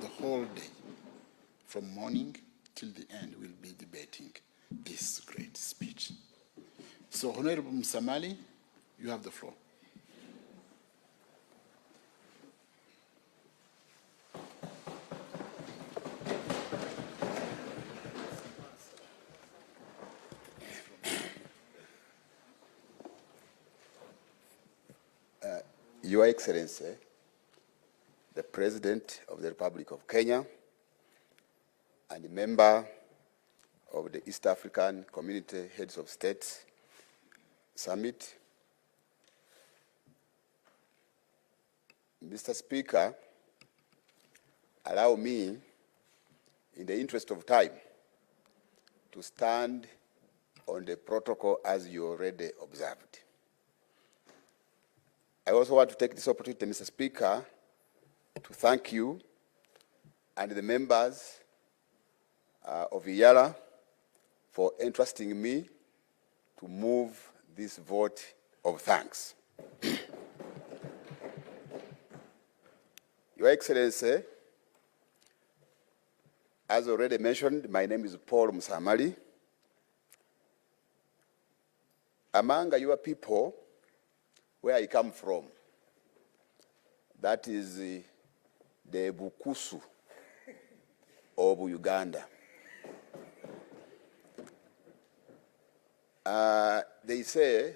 the whole day. From morning till the end, we'll be debating this great speech. So, Honorable Musamali, you have the floor. Your Excellency, the President of the Republic of Kenya and a member of the East African Community Heads of States Summit, Mr. Speaker, allow me, in the interest of time, to stand on the protocol as you already observed. I also want to take this opportunity, Mr. Speaker, to thank you and the members of EALA for entrusting me to move this vote of thanks. Your Excellency, as already mentioned, my name is Paul Musamali. Among your people, where I come from, that is the Bukusu of Uganda. They say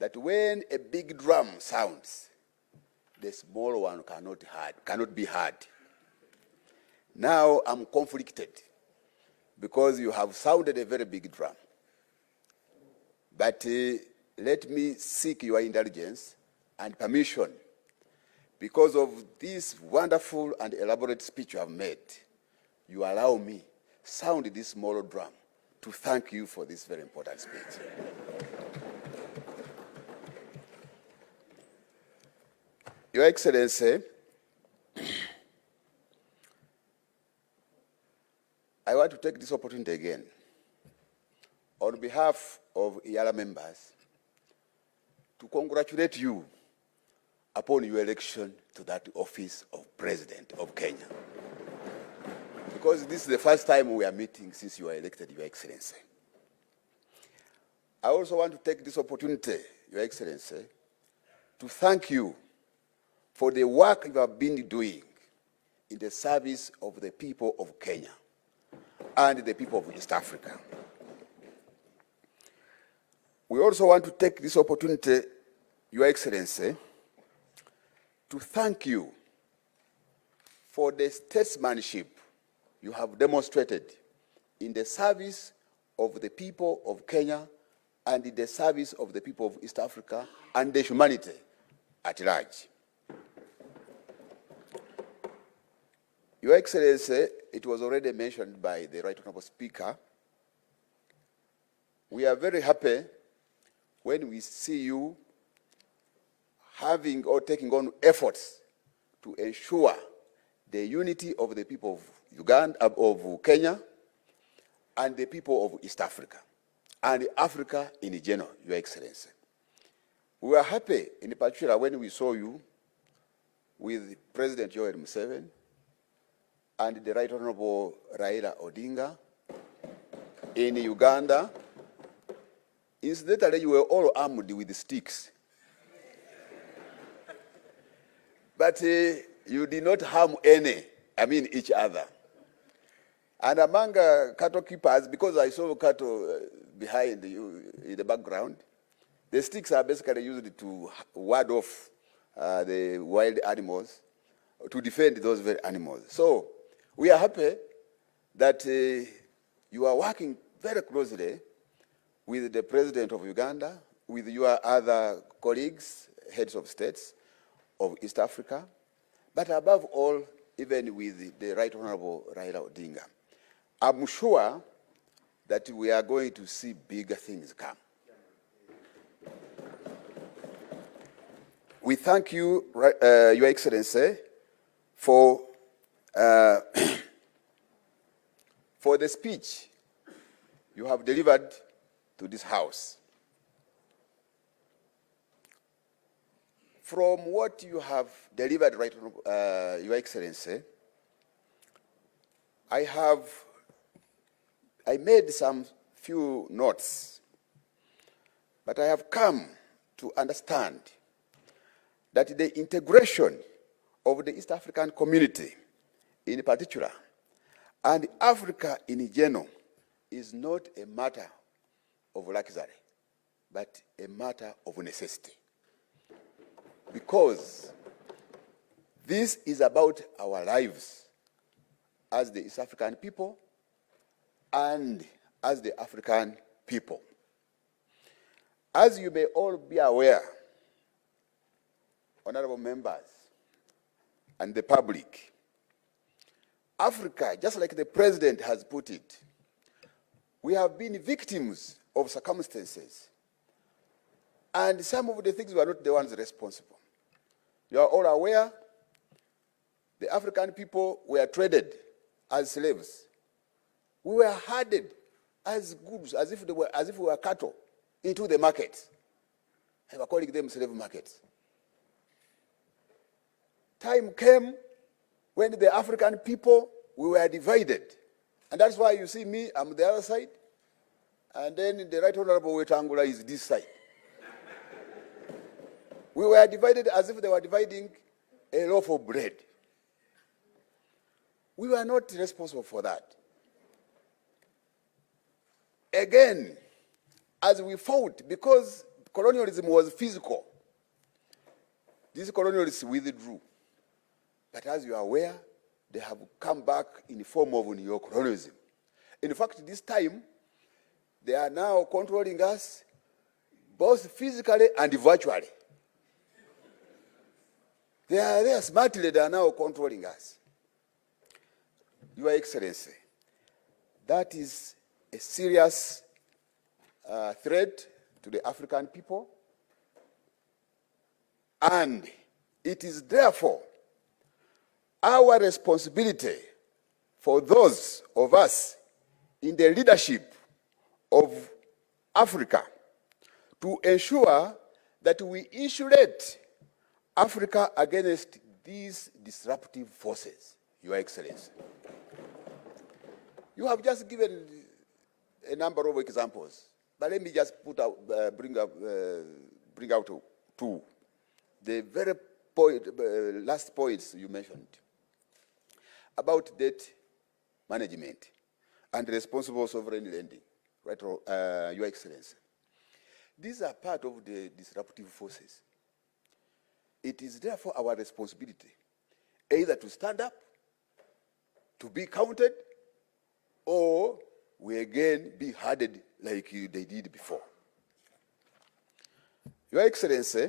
that when a big drum sounds, the small one cannot be heard. Now I'm conflicted because you have sounded a very big drum. But let me seek your indulgence and permission, because of this wonderful and elaborate speech you have made. You allow me sound this small drum to thank you for this very important speech. Your Excellency, I want to take this opportunity again, on behalf of EALA members, to congratulate you upon your election to that office of President of Kenya. Because this is the first time we are meeting since you were elected, Your Excellency. I also want to take this opportunity, Your Excellency, to thank you for the work you have been doing in the service of the people of Kenya and the people of East Africa. We also want to take this opportunity, Your Excellency, to thank you for the statesmanship you have demonstrated in the service of the people of Kenya and in the service of the people of East Africa and the humanity at large. Your Excellency, it was already mentioned by the Right Honorable Speaker, we are very happy when we see you having or taking on efforts to ensure the unity of the people of Uganda, of Kenya, and the people of East Africa, and Africa in general, Your Excellency. We were happy, in particular, when we saw you with President Yoweri Museveni and the Right Honorable Raila Odinga in Uganda. Incidentally, you were all armed with sticks. But you did not harm each other. And among cattle keepers, because I saw cattle behind you in the background, the sticks are basically used to ward off the wild animals, to defend those very animals. So we are happy that you are working very closely with the President of Uganda, with your other colleagues, heads of states of East Africa, but above all, even with the Right Honorable Raila Odinga. I'm sure that we are going to see bigger things come. We thank you, Your Excellency, for the speech you have delivered to this House. From what you have delivered, Right, Your Excellency, I made some few notes, but I have come to understand that the integration of the East African community in particular and Africa in general is not a matter of luxury, but a matter of necessity. Because this is about our lives as the East African people and as the African people. As you may all be aware, honorable members and the public, Africa, just like the president has put it, we have been victims of circumstances. And some of the things were not the ones responsible. You are all aware, the African people were traded as slaves. We were herded as goods, as if we were cattle, into the markets. And we're calling them slave markets. Time came when the African people, we were divided. And that's why you see me, I'm the other side, and then the Right Honorable Wetangula is this side. We were divided as if they were dividing a loaf of bread. We were not responsible for that. Again, as we fought, because colonialism was physical, these colonialists withdrew. But as you are aware, they have come back in the form of neo-colonialism. In fact, this time, they are now controlling us both physically and virtually. They are there smartly, they are now controlling us. Your Excellency, that is a serious threat to the African people, and it is therefore our responsibility for those of us in the leadership of Africa to ensure that we insulate Africa against these disruptive forces, Your Excellency. You have just given a number of examples, but let me just bring out two. The very last points you mentioned about debt management and responsible sovereign lending, right, Your Excellency. These are part of the disruptive forces. It is therefore our responsibility either to stand up, to be counted, or we again be hardened like they did before. Your Excellency,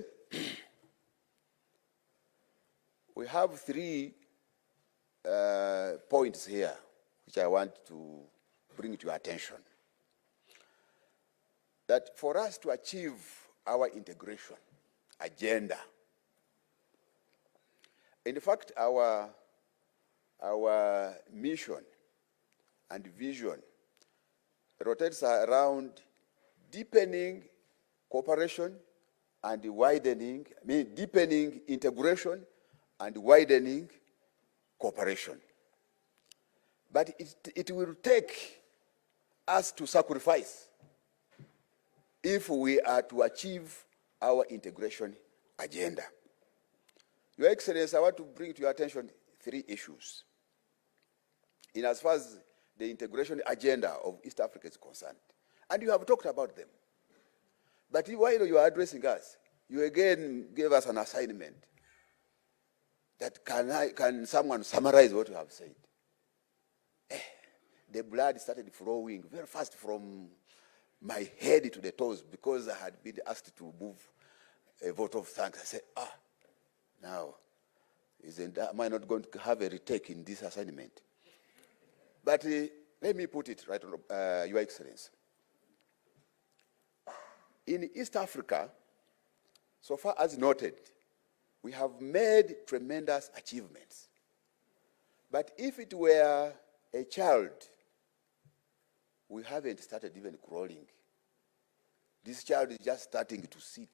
we have 3 points here which I want to bring to your attention. That for us to achieve our integration agenda, in fact, our mission and vision rotates around deepening cooperation and widening, deepening integration and widening cooperation. But it will take us to sacrifice if we are to achieve our integration agenda. Your Excellency, I want to bring to your attention 3 issues in as far as the integration agenda of East Africa is concerned. And you have talked about them. But while you are addressing us, you again gave us an assignment that can someone summarize what you have said? The blood started flowing very fast from my head to the toes because I had been asked to move a vote of thanks. I said, now, am I not going to have a retake in this assignment? But let me put it right, Your Excellency. In East Africa, so far as noted, we have made tremendous achievements. But if it were a child, we haven't started even crawling. This child is just starting to sit,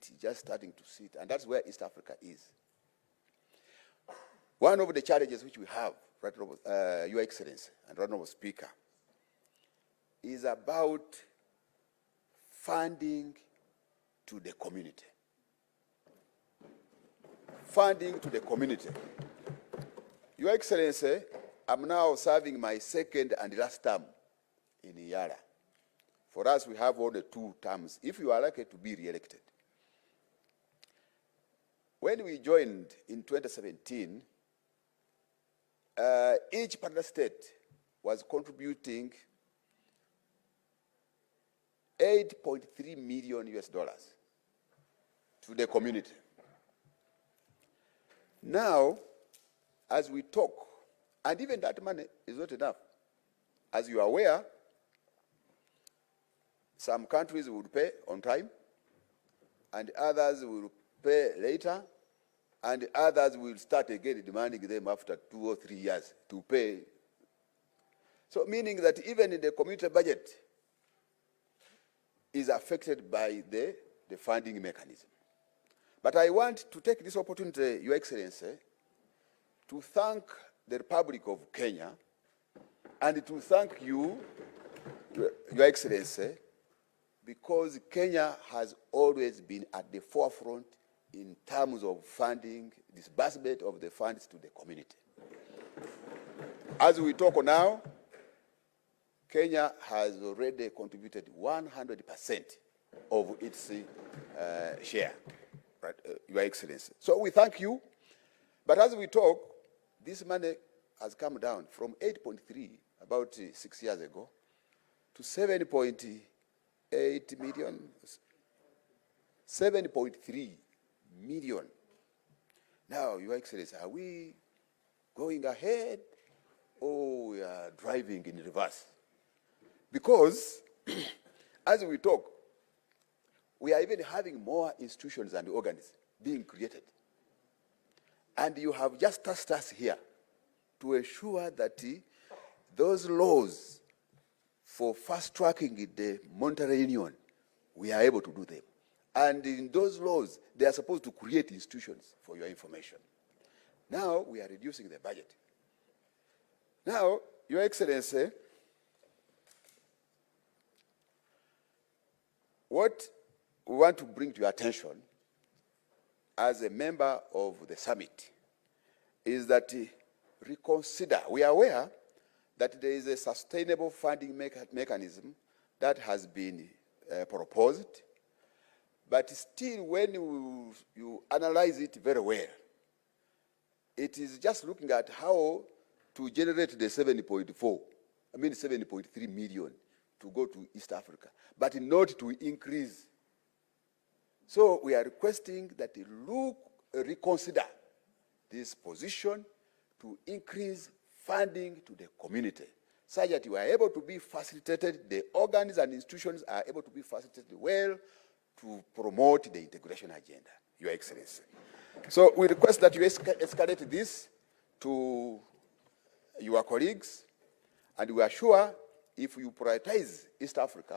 and that's where East Africa is. One of the challenges which we have, right, Your Excellency and Honorable Speaker, is about funding to the community. Funding to the community. Your Excellency, I'm now serving my 2nd and last term in EALA. For us, we have only 2 terms, if you are likely to be re-elected. When we joined in 2017, each partner state was contributing $8.3 million to the community. Now, as we talk, and even that money is not enough. As you are aware, some countries will pay on time, and others will pay later, and others will start again demanding them after 2 or 3 years to pay. So meaning that even in the community budget is affected by the funding mechanism. But I want to take this opportunity, Your Excellency, to thank the Republic of Kenya and to thank you, Your Excellency, because Kenya has always been at the forefront in terms of funding, disbursement of the funds to the community. As we talk now, Kenya has already contributed 100% of its share, right, Your Excellency. So we thank you, but as we talk, this money has come down from 8.3 about 6 years ago to 7.8 million, 7.3 million. Now, Your Excellency, are we going ahead or we are driving in reverse? Because as we talk, we are even having more institutions and organs being created. And you have just tasked us here to ensure that those laws for fast-tracking the monetary union, we are able to do them. And in those laws, they are supposed to create institutions, for your information. Now, we are reducing the budget. Now, Your Excellency, what we want to bring to your attention, as a member of the summit is that reconsider. We are aware that there is a sustainable funding mechanism that has been proposed, but still when you analyze it very well, it is just looking at how to generate the 7.3 million to go to East Africa, but not to increase. So we are requesting that you reconsider this position to increase funding to the community, such that you are able to be facilitated, the organs and institutions are able to be facilitated well to promote the integration agenda, Your Excellency. So we request that you escalate this to your colleagues, and we are sure if you prioritize East Africa,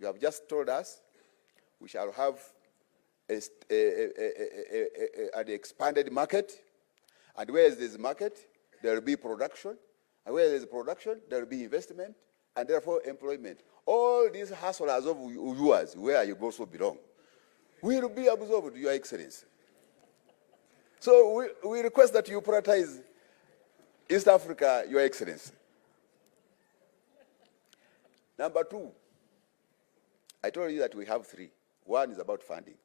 you have just told us, we shall have an expanded market, and where is this market, there will be production, and where there is production, there will be investment, and therefore employment. All these hustlers of yours, where you also belong, will be absorbed, Your Excellency. So we request that you prioritize East Africa, Your Excellency. Number two, I told you that we have three. One is about funding.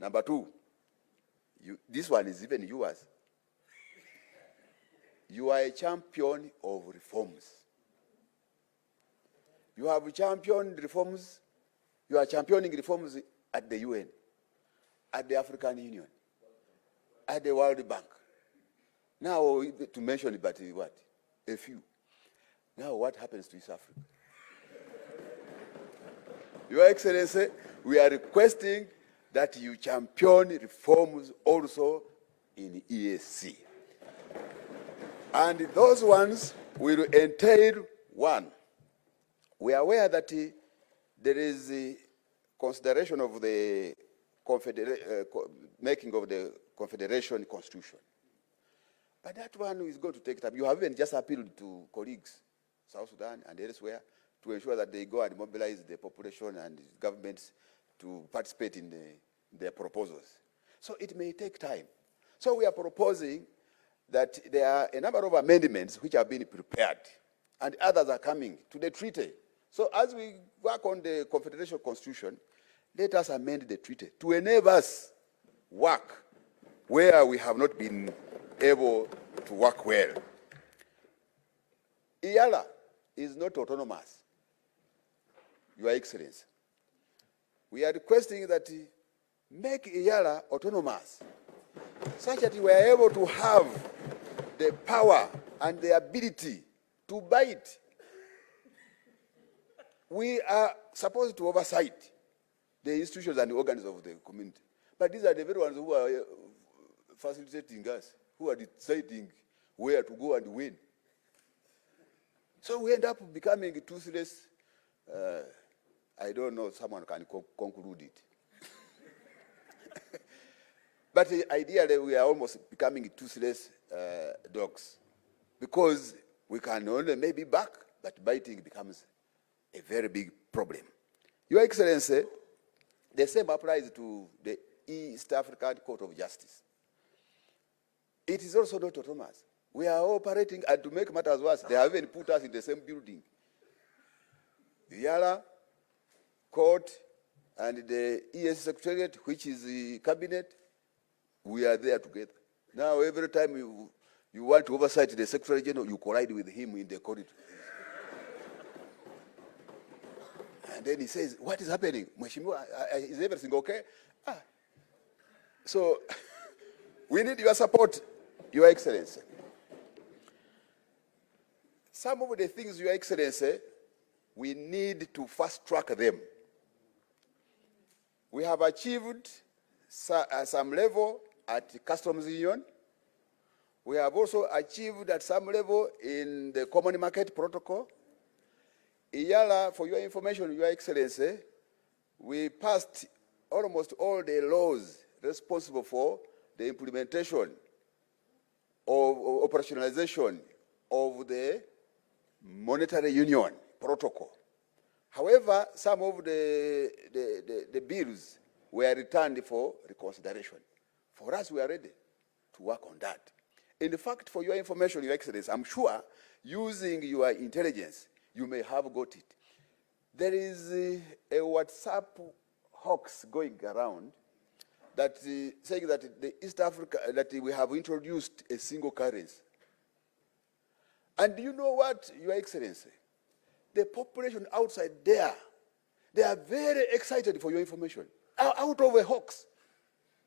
Number two, this one is even yours. You are a champion of reforms. You have championed reforms. You are championing reforms at the UN, at the African Union, at the World Bank. Now, to mention it, but what? A few. Now, what happens to East Africa? Your Excellency, we are requesting that you champion reforms also in EAC. And those ones will entail, one, we are aware that there is a consideration of the making of the Confederation Constitution. But that one is going to take time. You have even just appealed to colleagues, South Sudan and elsewhere, to ensure that they go and mobilize the population and governments to participate in their proposals. So it may take time. So we are proposing that there are a number of amendments which have been prepared, and others are coming to the treaty. So as we work on the Confederation Constitution, let us amend the treaty to enable us work where we have not been able to work well. EALA is not autonomous, Your Excellency. We are requesting that make EALA autonomous, such that we are able to have the power and the ability to bite. We are supposed to oversight the institutions and the organs of the community. But these are the very ones who are facilitating us, who are deciding where to go and when. So we end up becoming toothless. I don't know, someone can conclude it. But ideally, we are almost becoming toothless dogs, because we can only maybe bark, but biting becomes a very big problem. Your Excellency, the same applies to the East African Court of Justice. It is also not autonomous. We are operating, and to make matters worse, they have even put us in the same building. The EALA Court and the EAC Secretariat, which is the cabinet, we are there together. Now, every time you want to oversight the Secretary General, you collide with him in the corridor. And then he says, what is happening? Mheshimiwa, is everything okay? So, we need your support, Your Excellency. Some of the things, Your Excellency, we need to fast track them. We have achieved some level at the Customs Union. We have also achieved at some level in the Common Market Protocol. EALA, for your information, Your Excellency, we passed almost all the laws responsible for the implementation of operationalization of the Monetary Union Protocol. However, some of the bills were returned for reconsideration. for us, we are ready to work on that. In fact, for your information, Your Excellency, I'm sure using your intelligence, you may have got it. There is a WhatsApp hoax going around that saying that the East Africa, that we have introduced a single currency. And do you know what, Your Excellency? The population outside there, they are very excited for your information. Out of a hoax.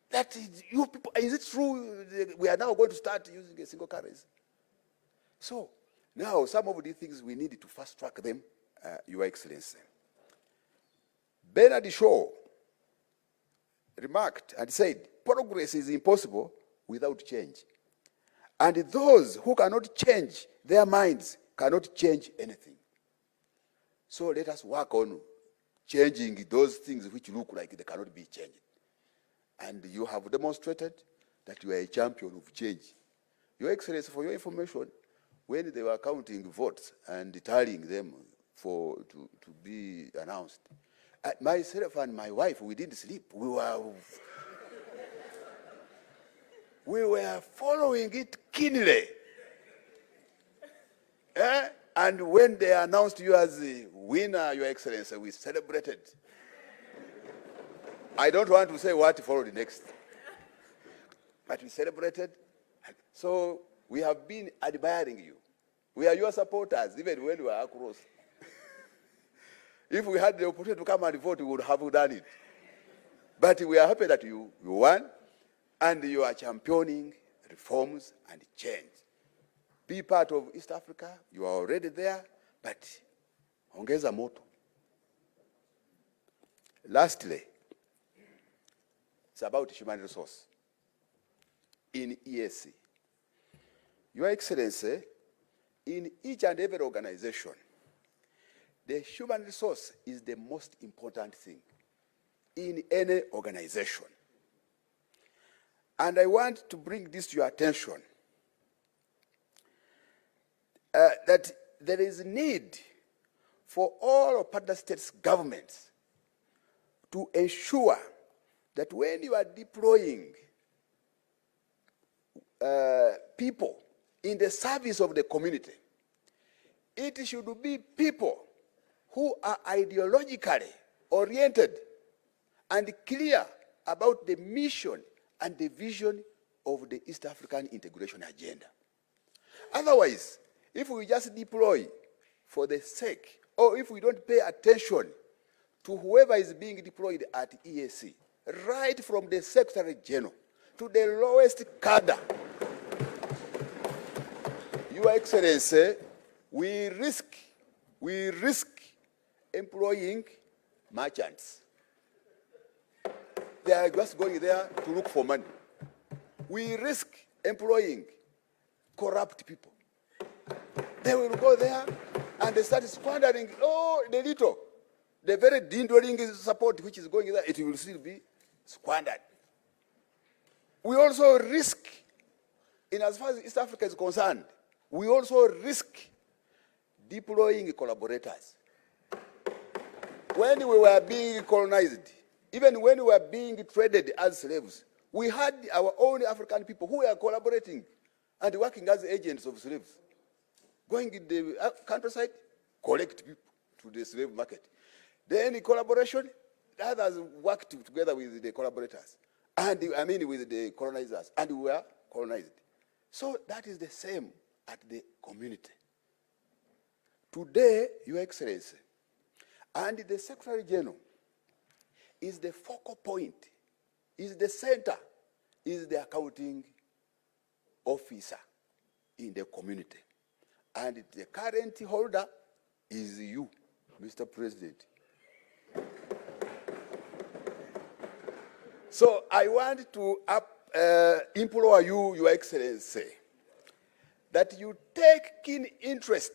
That is, you people, is it true we are now going to start using a single currency? So, now some of these things we need to fast track them, Your Excellency. Bernard Shaw remarked and said, progress is impossible without change. And those who cannot change their minds cannot change anything. So let us work on changing those things which look like they cannot be changed. And you have demonstrated that you are a champion of change. Your Excellency, for your information, when they were counting votes and tallying them to be announced, myself and my wife, we didn't sleep. We were following it keenly. And when they announced you as the winner, Your Excellency, we celebrated. I don't want to say what followed next, but we celebrated. So we have been admiring you. We are your supporters, even when we are across. If we had the opportunity to come and vote, we would have done it. But we are happy that you won, and you are championing reforms and change. Be part of East Africa. You are already there, but ongeza moto. Lastly, it's about human resource in EAC. Your Excellency, in each and every organization, the human resource is the most important thing in any organization. And I want to bring this to your attention, that there is need for all of partner states' governments to ensure that when you are deploying people in the service of the community, it should be people who are ideologically oriented and clear about the mission and the vision of the East African integration agenda. Otherwise, if we just deploy for the sake, or if we don't pay attention to whoever is being deployed at EAC, right from the Secretary General to the lowest cadre, Your Excellency, we risk employing merchants. They are just going there to look for money. We risk employing corrupt people. They will go there and they start squandering, the very dwindling support which is going there, it will still be squandered. We also risk, in as far as East Africa is concerned, we also risk deploying collaborators. When we were being colonized, even when we were being traded as slaves, we had our own African people who were collaborating and working as agents of slaves. Going in the countryside, collect people to the slave market. Then in collaboration, the others worked together with the collaborators, and with the colonizers, and we were colonized. So that is the same at the community. Today, Your Excellency, and the Secretary General is the focal point, is the center, is the accounting officer in the community. And the current holder is you, Mr. President. So I want to implore you, Your Excellency, that you take keen interest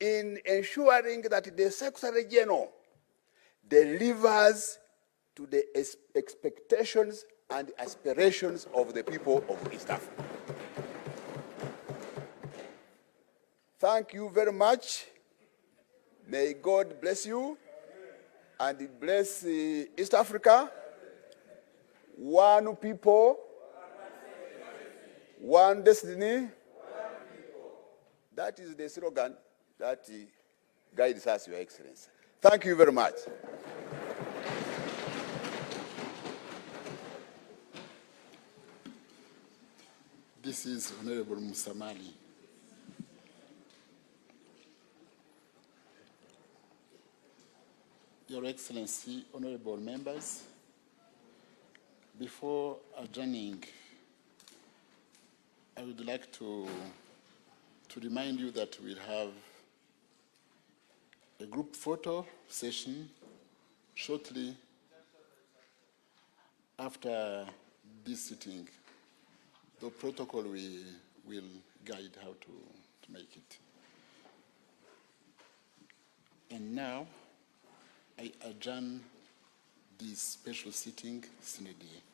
in ensuring that the Secretary General delivers to the expectations and aspirations of the people of East Africa. Thank you very much. May God bless you and bless East Africa. one people, one destiny. That is the slogan that guides us, Your Excellency. Thank you very much. This is Honorable Musamali. Your Excellency, honorable members, before adjourning, I would like to remind you that we'll have a group photo session shortly after this sitting. The protocol will guide how to make it. And now, I adjourn this special sitting, Senate.